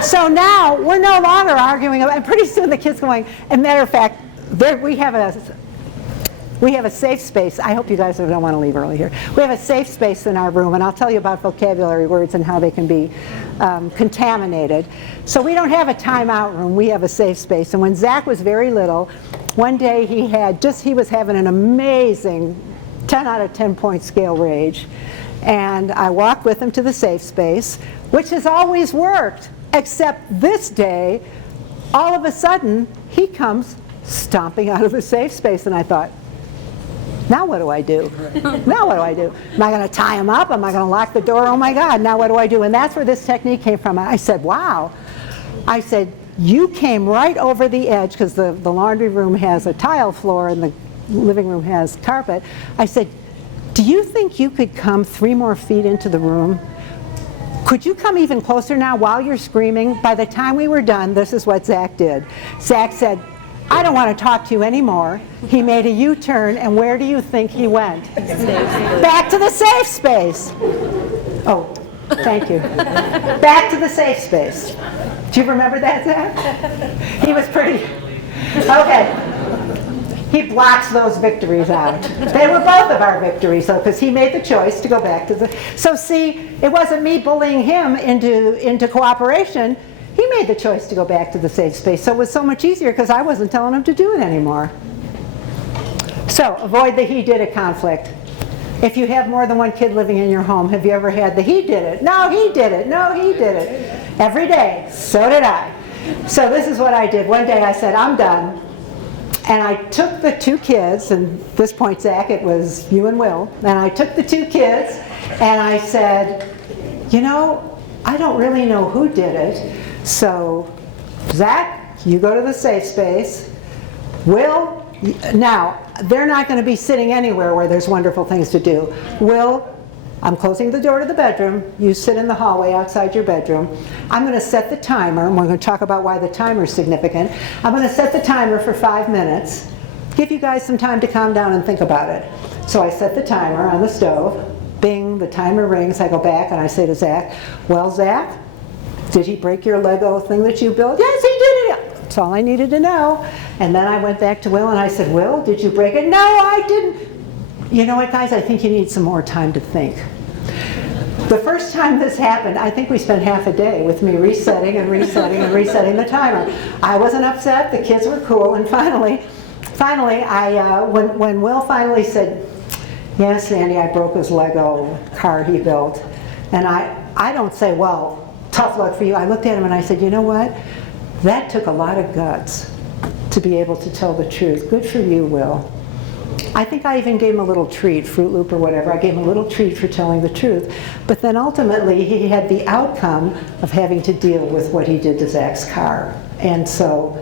So now we're no longer arguing, and pretty soon the kid's going, and matter of fact, we have a safe space. I hope you guys don't want to leave early here. We have a safe space in our room, and I'll tell you about vocabulary words and how they can be contaminated. So we don't have a timeout room. We have a safe space. And when Zach was very little, one day he was having an amazing 10 out of 10 point scale rage. And I walked with him to the safe space, which has always worked, except this day, all of a sudden, he comes stomping out of the safe space, and I thought, now what do I do? Now what do I do? Am I going to tie him up? Am I going to lock the door? Oh my God, now what do I do? And that's where this technique came from. I said, wow. I said, you came right over the edge, because the laundry room has a tile floor and the living room has carpet. I said, do you think you could come 3 more feet into the room? Could you come even closer now while you're screaming? By the time we were done, this is what Zach did. Zach said, I don't want to talk to you anymore. He made a U-turn, and where do you think he went? Back to the safe space. Oh, thank you. Back to the safe space. Do you remember that, Zach? He was pretty, okay. He blocks those victories out. They were both of our victories, though, because he made the choice to go back to the, so see, it wasn't me bullying him into cooperation. He made the choice to go back to the safe space. So it was so much easier because I wasn't telling him to do it anymore. So avoid the he did it conflict. If you have more than one kid living in your home, have you ever had the he did it? No, he did it. No, he did it. Every day. So did I. So this is what I did. One day I said, I'm done. And I took the 2 kids, and at this point, Zach, it was you and Will, and I took the 2 kids and I said, you know, I don't really know who did it. So, Zach, you go to the safe space. Will, now, they're not going to be sitting anywhere where there's wonderful things to do. Will, I'm closing the door to the bedroom. You sit in the hallway outside your bedroom. I'm going to set the timer, and we're going to talk about why the timer is significant. I'm going to set the timer for 5 minutes. Give you guys some time to calm down and think about it. So I set the timer on the stove. Bing, the timer rings. I go back and I say to Zach, well, Zach, did he break your Lego thing that you built? Yes, he did it. That's all I needed to know. And then I went back to Will and I said, Will, did you break it? No, I didn't. You know what, guys? I think you need some more time to think. The first time this happened, I think we spent half a day with me resetting and resetting and resetting the timer. I wasn't upset. The kids were cool. And finally, when Will finally said, yes, Sandy, I broke his Lego car he built. And I don't say, well, tough luck for you. I looked at him and I said, you know what? That took a lot of guts to be able to tell the truth. Good for you, Will. I think I even gave him a little treat, Fruit Loop or whatever. I gave him a little treat for telling the truth. But then ultimately he had the outcome of having to deal with what he did to Zach's car. And so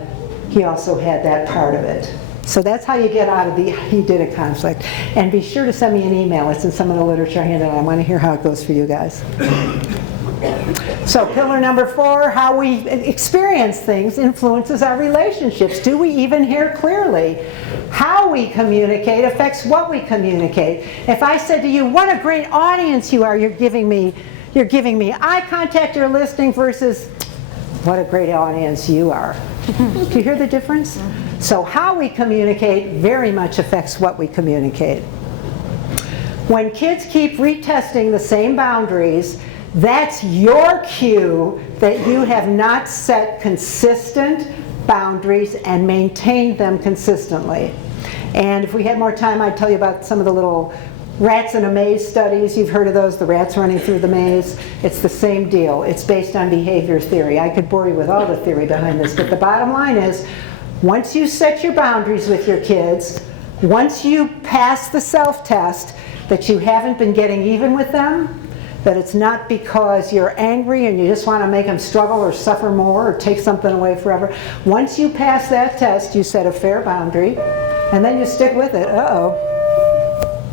he also had that part of it. So that's how you get out of the he did a conflict. And be sure to send me an email. It's in some of the literature I handed out. I want to hear how it goes for you guys. So pillar number 4, how we experience things influences our relationships. Do we even hear clearly? How we communicate affects what we communicate. If I said to you, what a great audience you are, you're giving me eye contact or listening versus what a great audience you are. Do you hear the difference? So how we communicate very much affects what we communicate. When kids keep retesting the same boundaries, that's your cue that you have not set consistent boundaries and maintained them consistently. And if we had more time, I'd tell you about some of the little rats in a maze studies. You've heard of those, the rats running through the maze. It's the same deal. It's based on behavior theory. I could bore you with all the theory behind this, but the bottom line is, once you set your boundaries with your kids, once you pass the self-test that you haven't been getting even with them, that it's not because you're angry and you just want to make them struggle or suffer more or take something away forever. Once you pass that test, you set a fair boundary, and then you stick with it. Uh-oh.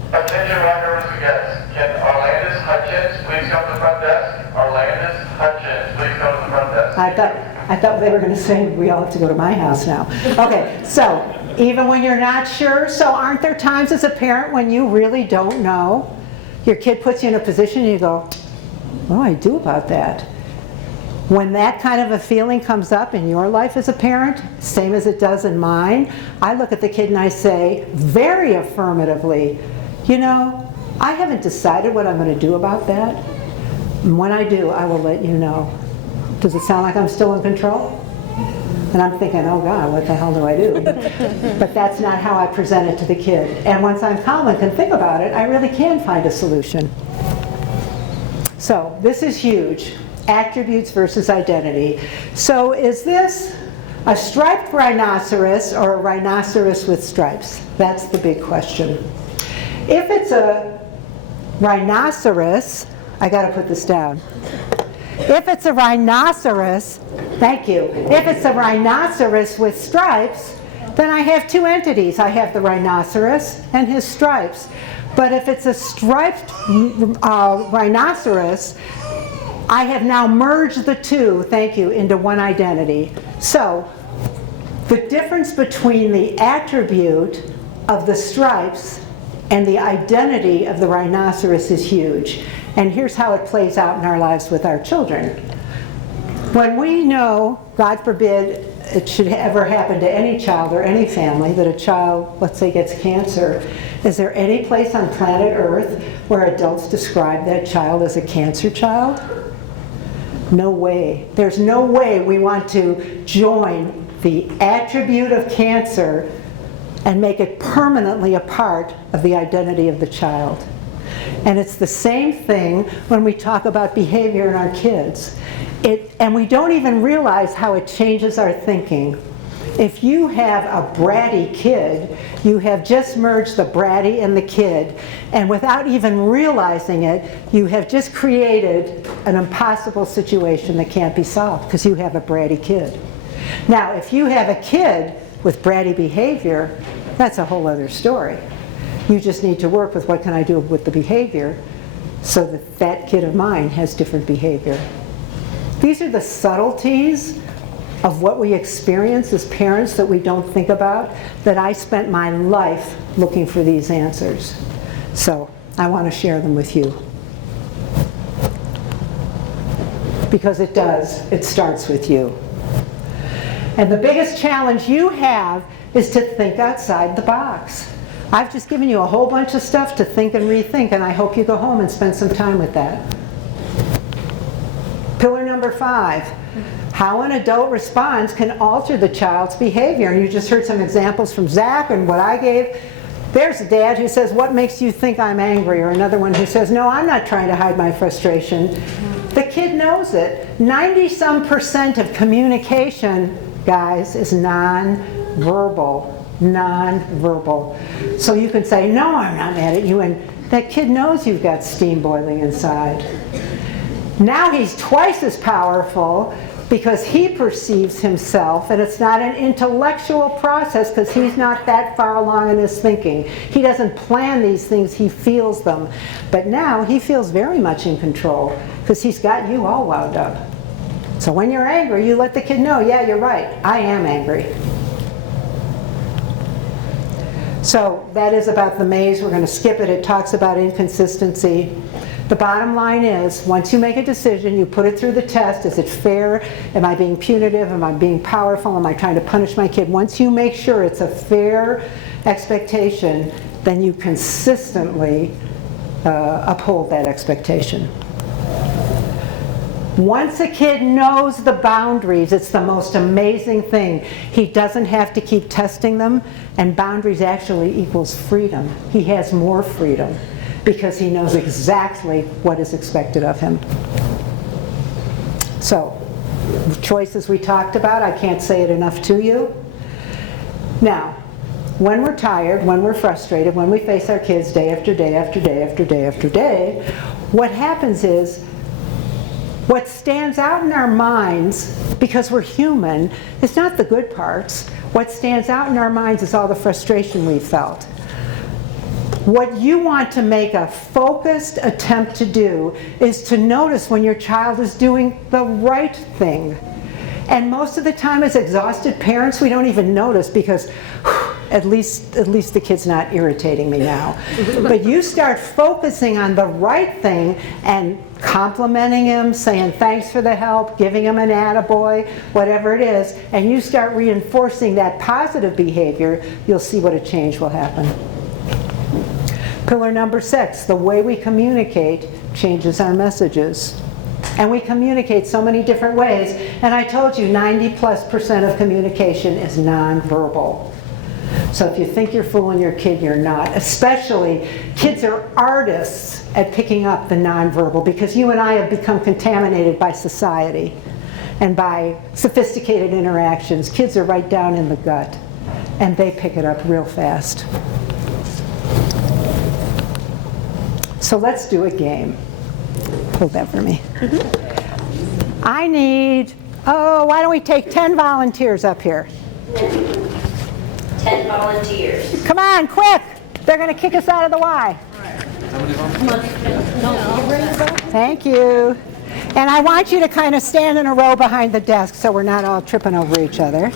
Attention, members and guests. Can Arlandis Hutchins please come to the front desk? Arlandis Hutchins, please come to the front desk. I thought they were going to say we all have to go to my house now. Okay, so even when you're not sure, so aren't there times as a parent when you really don't know? Your kid puts you in a position and you go, what do I do about that? When that kind of a feeling comes up in your life as a parent, same as it does in mine, I look at the kid and I say very affirmatively, you know, I haven't decided what I'm going to do about that. And when I do, I will let you know. Does it sound like I'm still in control? And I'm thinking, oh God, what the hell do I do? But that's not how I present it to the kid. And once I'm calm and can think about it, I really can find a solution. So this is huge. Attributes versus identity. So is this a striped rhinoceros or a rhinoceros with stripes? That's the big question. If it's a rhinoceros, I got to put this down. If it's a rhinoceros, thank you. If it's a rhinoceros with stripes, then I have two entities. I have the rhinoceros and his stripes. But if it's a striped rhinoceros, I have now merged the two, thank you, into one identity. So the difference between the attribute of the stripes and the identity of the rhinoceros is huge. And here's how it plays out in our lives with our children. When we know, God forbid it should ever happen to any child or any family, that a child, let's say, gets cancer, is there any place on planet Earth where adults describe that child as a cancer child? No way. There's no way we want to join the attribute of cancer and make it permanently a part of the identity of the child. And it's the same thing when we talk about behavior in our kids. And we don't even realize how it changes our thinking. If you have a bratty kid, you have just merged the bratty and the kid, and without even realizing it, you have just created an impossible situation that can't be solved because you have a bratty kid. Now, if you have a kid with bratty behavior, that's a whole other story. You just need to work with what can I do with the behavior so that that kid of mine has different behavior. These are the subtleties of what we experience as parents that we don't think about, that I spent my life looking for these answers. So I want to share them with you. Because it does. It starts with you. And the biggest challenge you have is to think outside the box. I've just given you a whole bunch of stuff to think and rethink, and I hope you go home and spend some time with that. Pillar number 5, how an adult responds can alter the child's behavior. And you just heard some examples from Zach and what I gave. There's a dad who says, what makes you think I'm angry? Or another one who says, no, I'm not trying to hide my frustration. The kid knows it. 90-some% of communication, guys, is non-verbal. non-verbal. So you can say, no, I'm not mad at you, and that kid knows you've got steam boiling inside. Now he's twice as powerful because he perceives himself, and it's not an intellectual process because he's not that far along in his thinking. He doesn't plan these things, he feels them. But now he feels very much in control because he's got you all wound up. So when you're angry, you let the kid know, yeah, you're right, I am angry. So that is about the maze. We're going to skip it. It talks about inconsistency. The bottom line is, once you make a decision, you put it through the test. Is it fair? Am I being punitive? Am I being powerful? Am I trying to punish my kid? Once you make sure it's a fair expectation, then you consistently uphold that expectation. Once a kid knows the boundaries, it's the most amazing thing. He doesn't have to keep testing them, and boundaries actually equals freedom. He has more freedom because he knows exactly what is expected of him. So, the choices we talked about, I can't say it enough to you. Now, when we're tired, when we're frustrated, when we face our kids day after day after day after day after day, what happens is, what stands out in our minds, because we're human, is not the good parts. What stands out in our minds is all the frustration we felt. What you want to make a focused attempt to do is to notice when your child is doing the right thing. And most of the time as exhausted parents, we don't even notice because at least the kid's not irritating me now. But you start focusing on the right thing and complimenting him, saying thanks for the help, giving him an attaboy, whatever it is, and you start reinforcing that positive behavior, you'll see what a change will happen. Pillar number 6, the way we communicate changes our messages. And we communicate so many different ways. And I told you 90+% of communication is nonverbal. So if you think you're fooling your kid, you're not. Especially, kids are artists at picking up the nonverbal because you and I have become contaminated by society and by sophisticated interactions. Kids are right down in the gut and they pick it up real fast. So let's do a game. Hold that for me. I need, why don't we take 10 volunteers up here? 10 volunteers. Come on, quick! They're going to kick us out of the Y. Thank you. And I want you to kind of stand in a row behind the desk so we're not all tripping over each other.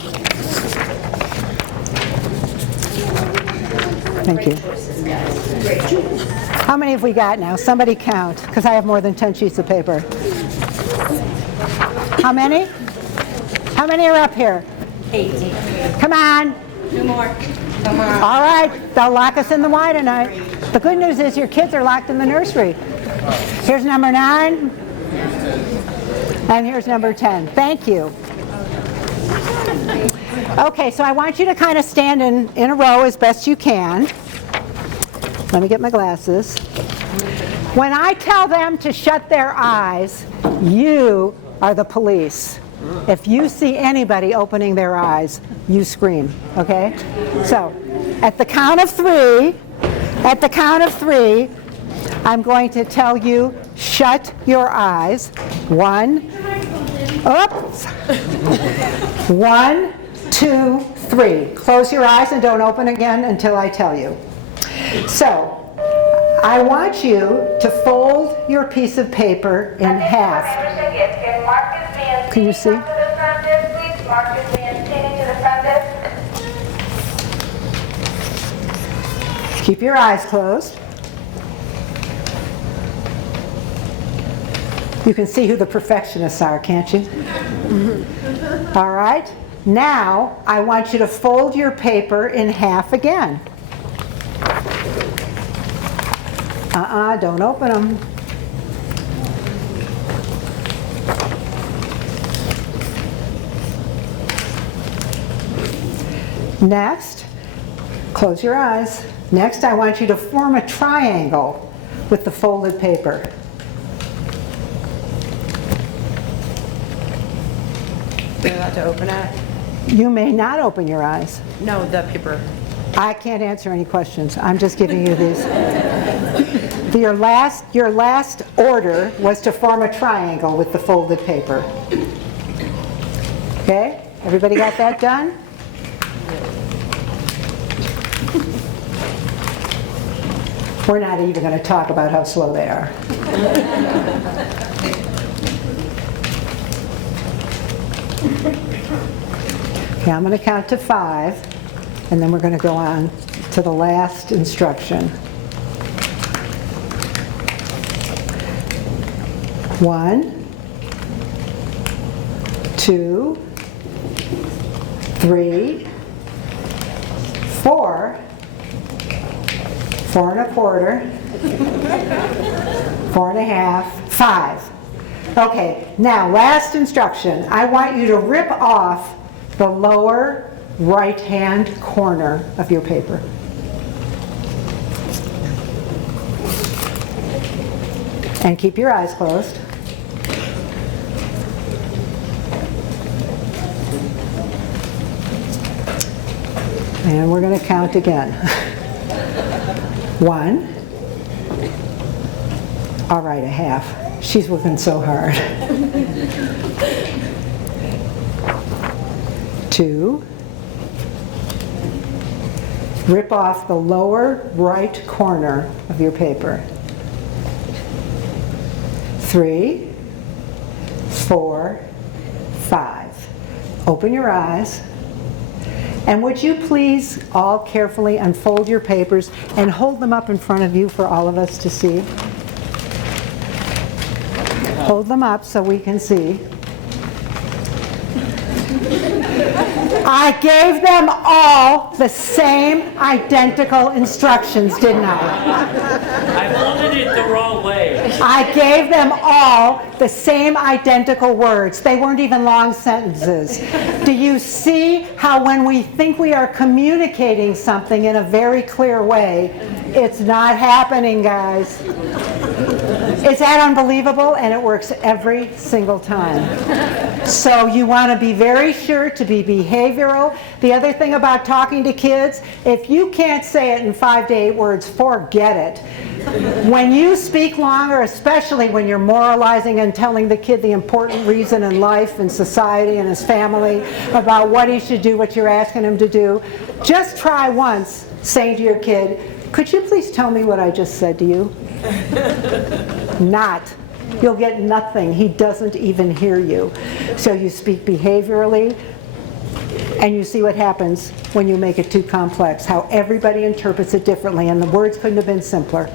Thank you. How many have we got now? Somebody count, because I have more than 10 sheets of paper. How many? How many are up here? 8. Come on. 2 more. Come on. All right, they'll lock us in the Y tonight. The good news is your kids are locked in the nursery. Here's number 9. And here's number 10. Thank you. Okay, so I want you to kind of stand in a row as best you can. Let me get my glasses. When I tell them to shut their eyes, you are the police. If you see anybody opening their eyes, you scream, okay? So, at the count of 3, I'm going to tell you, shut your eyes. 1, oops. 1, 2, 3. Close your eyes and don't open again until I tell you. So, I want you to fold your piece of paper in half. Can you see? Keep your eyes closed. You can see who the perfectionists are, can't you? All right. Now, I want you to fold your paper in half again. Don't open them. Next, close your eyes. Next, I want you to form a triangle with the folded paper. You're allowed to open it. You may not open your eyes. No, the paper. I can't answer any questions. I'm just giving you these. Your last order was to form a triangle with the folded paper. Okay? Everybody got that done? We're not even going to talk about how slow they are. Okay, I'm going to count to 5, and then we're going to go on to the last instruction. 1, 2, 3, 4, 4 1/4, 4 1/2, 5. Okay, now last instruction. I want you to rip off the lower right-hand corner of your paper. And keep your eyes closed. And we're going to count again. 1. All right, 1/2. She's working so hard. 2. Rip off the lower right corner of your paper. 3, 4, 5. Open your eyes. And would you please all carefully unfold your papers and hold them up in front of you for all of us to see? Hold them up so we can see. I gave them all the same identical instructions, didn't I? I folded it the wrong way. I gave them all the same identical words. They weren't even long sentences. Do you see how when we think we are communicating something in a very clear way, it's not happening, guys? Is that unbelievable? And it works every single time. So you want to be very sure to be behavioral. The other thing about talking to kids, if you can't say it in 5 to 8 words, forget it. When you speak longer, especially when you're moralizing and telling the kid the important reason in life and society and his family about what he should do, what you're asking him to do, just try once saying to your kid, could you please tell me what I just said to you? Not. You'll get nothing. He doesn't even hear you. So you speak behaviorally, and you see what happens when you make it too complex, how everybody interprets it differently, and the words couldn't have been simpler.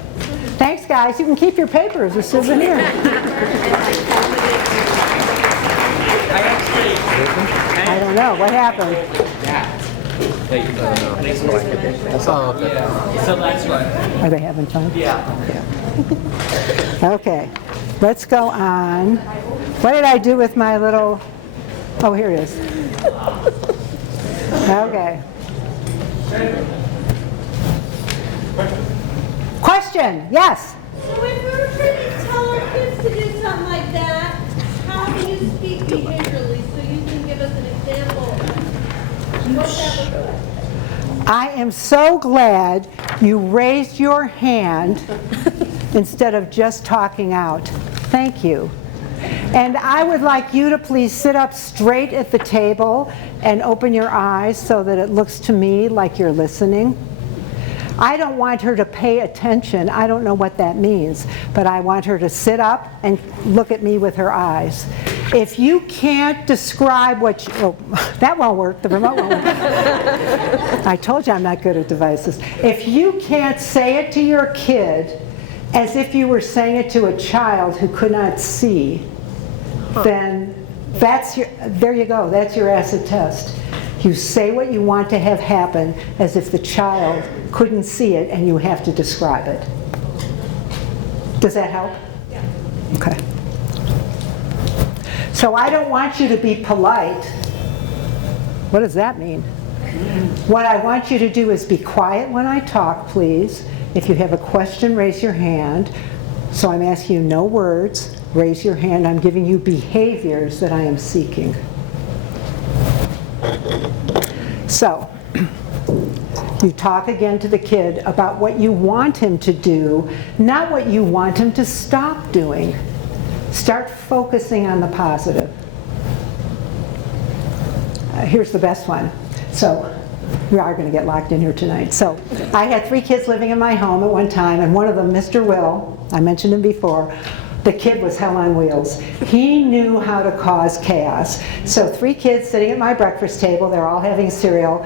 Thanks, guys. You can keep your paper as a souvenir. I don't know. What happened? So that's right. Are they having fun? Yeah. Okay. Let's go on. What did I do with my little... Oh, here it is. Okay. Question? Yes? So if we were trying to tell our kids to do something like that, how do you speak behaviorally so you can give us an example of what that would look like? I am so glad you raised your hand instead of just talking out. Thank you. And I would like you to please sit up straight at the table and open your eyes so that it looks to me like you're listening. I don't want her to pay attention. I don't know what that means, but I want her to sit up and look at me with her eyes. If you can't describe what you, oh, that won't work, the remote won't work. I told you I'm not good at devices. If you can't say it to your kid as if you were saying it to a child who could not see, then there you go, that's your acid test. You say what you want to have happen as if the child couldn't see it and you have to describe it. Does that help? Yeah. Okay. So I don't want you to be polite. What does that mean? What I want you to do is be quiet when I talk, please. If you have a question, raise your hand. So I'm asking you no words. Raise your hand. I'm giving you behaviors that I am seeking. So, you talk again to the kid about what you want him to do, not what you want him to stop doing. Start focusing on the positive. Here's the best one. So, we are going to get locked in here tonight. So, I had 3 kids living in my home at one time, and one of them, Mr. Will, I mentioned him before, the kid was hell on wheels. He knew how to cause chaos. So 3 kids sitting at my breakfast table, they're all having cereal.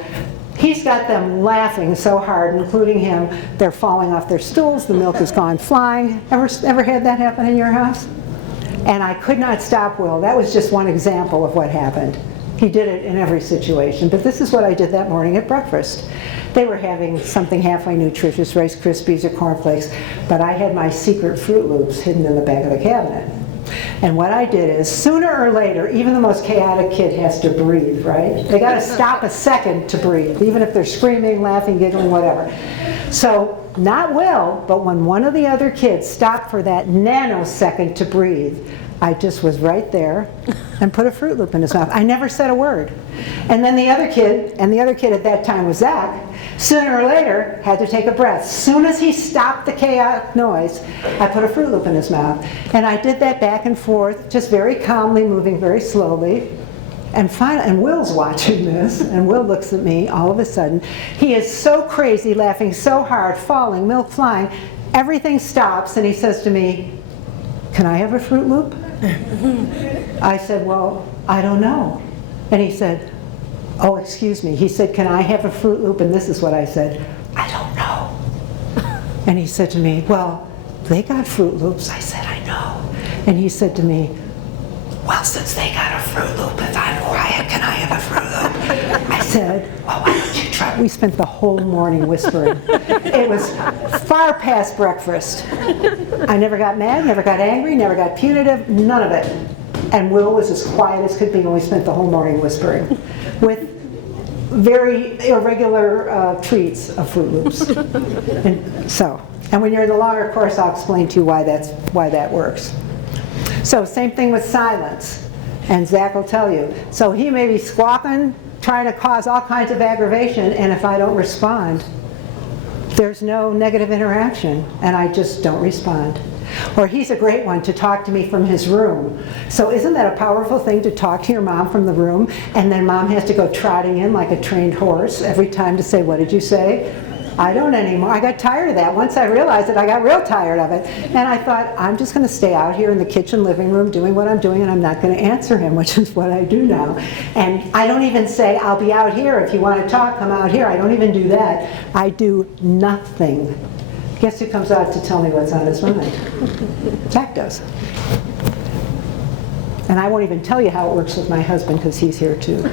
He's got them laughing so hard, including him. They're falling off their stools, the milk has gone flying. Ever had that happen in your house? And I could not stop Will. That was just one example of what happened. He did it in every situation, but this is what I did that morning at breakfast. They were having something halfway nutritious, Rice Krispies or cornflakes, but I had my secret Fruit Loops hidden in the back of the cabinet. And what I did is, sooner or later, even the most chaotic kid has to breathe, right? They gotta stop a second to breathe, even if they're screaming, laughing, giggling, whatever. So, not Will, but when one of the other kids stopped for that nanosecond to breathe, I just was right there and put a Fruit Loop in his mouth. I never said a word. And then the other kid, and the other kid at that time was Zach, sooner or later had to take a breath. Soon as he stopped the chaotic noise, I put a Fruit Loop in his mouth. And I did that back and forth, just very calmly, moving very slowly. And finally, and Will's watching this, and Will looks at me all of a sudden. He is so crazy, laughing so hard, falling, milk flying, everything stops, and he says to me, "Can I have a Fruit Loop?" I said, "Well, I don't know." And he said, "Oh, excuse me." He said, "Can I have a Fruit Loop?" And this is what I said, "I don't know." And he said to me, "Well, they got Fruit Loops." I said, "I know." And he said to me, "Well, since they got a Fruit Loop, if I'm quiet, can I have a Fruit Loop?" I said, "Well, why don't you try?" We spent the whole morning whispering. It was far past breakfast. I never got mad, never got angry, never got punitive, none of it. And Will was as quiet as could be, and we spent the whole morning whispering with very irregular treats of Fruit Loops. And when you're in the longer course, I'll explain to you why that works. So same thing with silence, and Zach will tell you. So he may be squawking, trying to cause all kinds of aggravation, and if I don't respond, there's no negative interaction, and I just don't respond. Or he's a great one to talk to me from his room. So isn't that a powerful thing to talk to your mom from the room, and then mom has to go trotting in like a trained horse every time to say, "What did you say?" I don't anymore. I got tired of that. Once I realized it, I got real tired of it. And I thought, I'm just going to stay out here in the kitchen living room doing what I'm doing, and I'm not going to answer him, which is what I do now. And I don't even say, "I'll be out here. If you want to talk, come out here." I don't even do that. I do nothing. Guess who comes out to tell me what's on his mind? Jack does. And I won't even tell you how it works with my husband, because he's here too.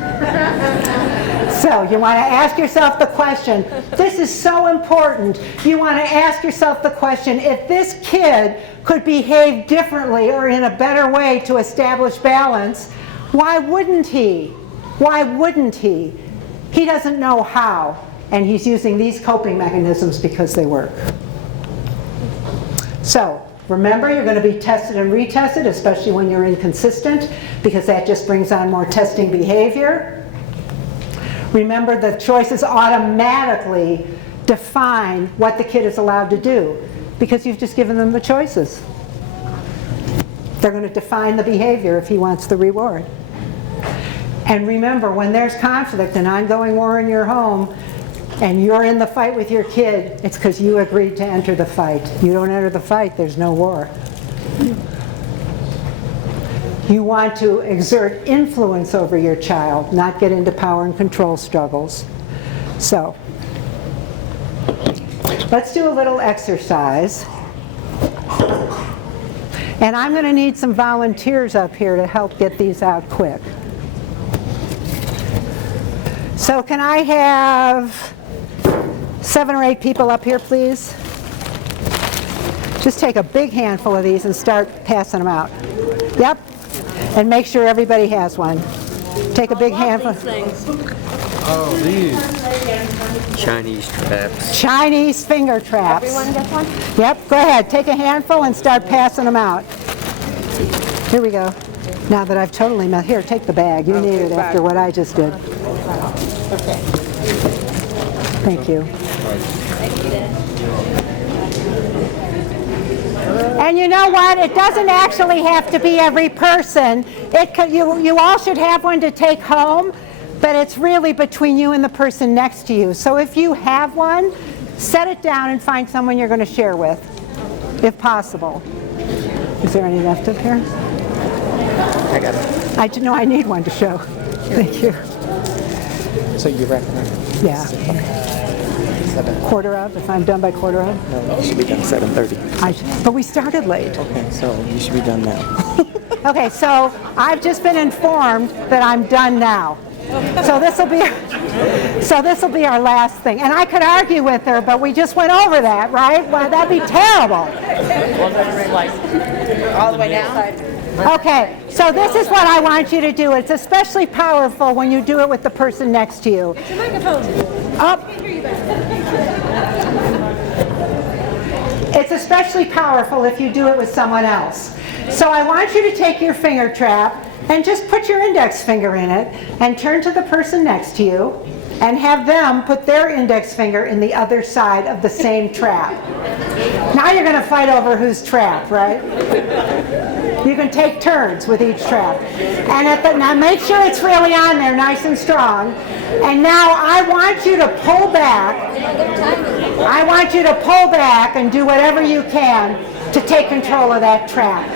So you want to ask yourself the question, this is so important, you want to ask yourself the question, if this kid could behave differently or in a better way to establish balance, why wouldn't he? Why wouldn't he? He doesn't know how, and he's using these coping mechanisms because they work. So, remember, you're going to be tested and retested, especially when you're inconsistent, because that just brings on more testing behavior. Remember, the choices automatically define what the kid is allowed to do, because you've just given them the choices. They're going to define the behavior if he wants the reward. And remember, when there's conflict and ongoing war in your home, and you're in the fight with your kid, it's because you agreed to enter the fight. You don't enter the fight, there's no war. You want to exert influence over your child, not get into power and control struggles. So, let's do a little exercise. And I'm going to need some volunteers up here to help get these out quick. So can I have 7 or 8 people up here, please? Just take a big handful of these and start passing them out. Yep. And make sure everybody has one. Take a big handful. Oh, these. Chinese traps. Chinese finger traps. Everyone gets one? Yep, go ahead. Take a handful and start passing them out. Here we go. Now that I've totally met, here, take the bag. You need it after what I just did. Okay. Thank you. And you know what? It doesn't actually have to be every person. You all should have one to take home, but it's really between you and the person next to you. So if you have one, set it down and find someone you're going to share with, if possible. Is there any left up here? I got it. I know I need one to show. Thank you. So you recommend? Yeah. 7. Quarter of, if I'm done by quarter of. No, you should be done 7:30. But we started late. Okay, so you should be done now. Okay, so I've just been informed that I'm done now. So this will be our last thing. And I could argue with her, but we just went over that, right? Well, that'd be terrible. All the way down. Okay, so this is what I want you to do. It's especially powerful when you do it with the person next to you. Your microphone. Up. It's especially powerful if you do it with someone else. So I want you to take your finger trap and just put your index finger in it and turn to the person next to you and have them put their index finger in the other side of the same trap. Now you're going to fight over whose trap, right? You can take turns with each trap. And now make sure it's really on there, nice and strong. And now I want you to pull back. I want you to pull back and do whatever you can to take control of that trap.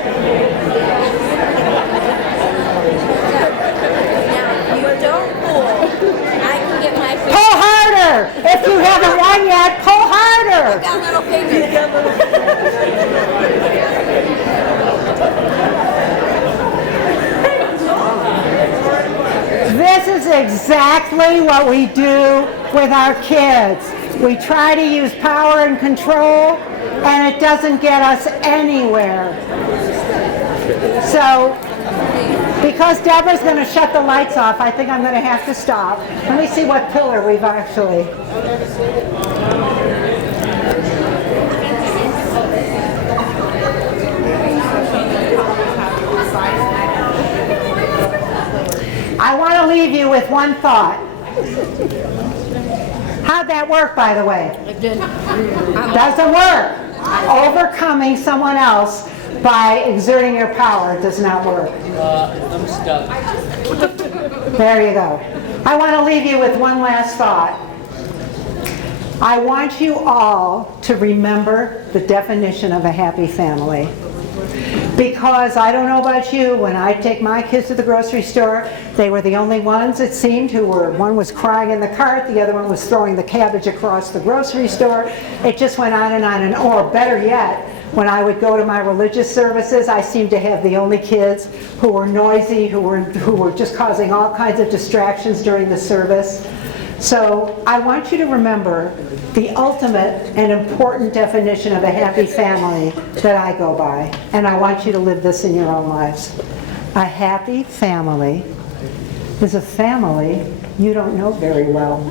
You don't pull. I can get my finger. Pull harder! If you haven't won yet, pull harder! Got little fingers. This is exactly what we do with our kids. We try to use power and control, and it doesn't get us anywhere. So, because Deborah's going to shut the lights off, I think I'm going to have to stop. Let me see what pillar we've actually... I want to leave you with one thought. How'd that work, by the way? It didn't. Doesn't work. Overcoming someone else by exerting your power does not work. I'm stuck. There you go. I want to leave you with one last thought. I want you all to remember the definition of a happy family. Because I don't know about you, when I take my kids to the grocery store, they were the only ones, it seemed, one was crying in the cart, the other one was throwing the cabbage across the grocery store. It just went on, and or better yet, when I would go to my religious services, I seemed to have the only kids who were noisy, who were just causing all kinds of distractions during the service. So I want you to remember the ultimate and important definition of a happy family that I go by. And I want you to live this in your own lives. A happy family is a family you don't know very well.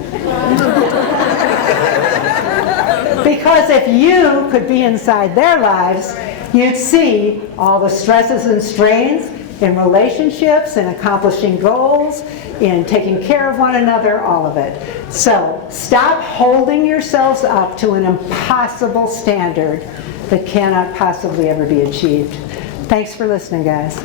Because if you could be inside their lives, you'd see all the stresses and strains in relationships, in accomplishing goals, in taking care of one another, all of it. So stop holding yourselves up to an impossible standard that cannot possibly ever be achieved. Thanks for listening, guys.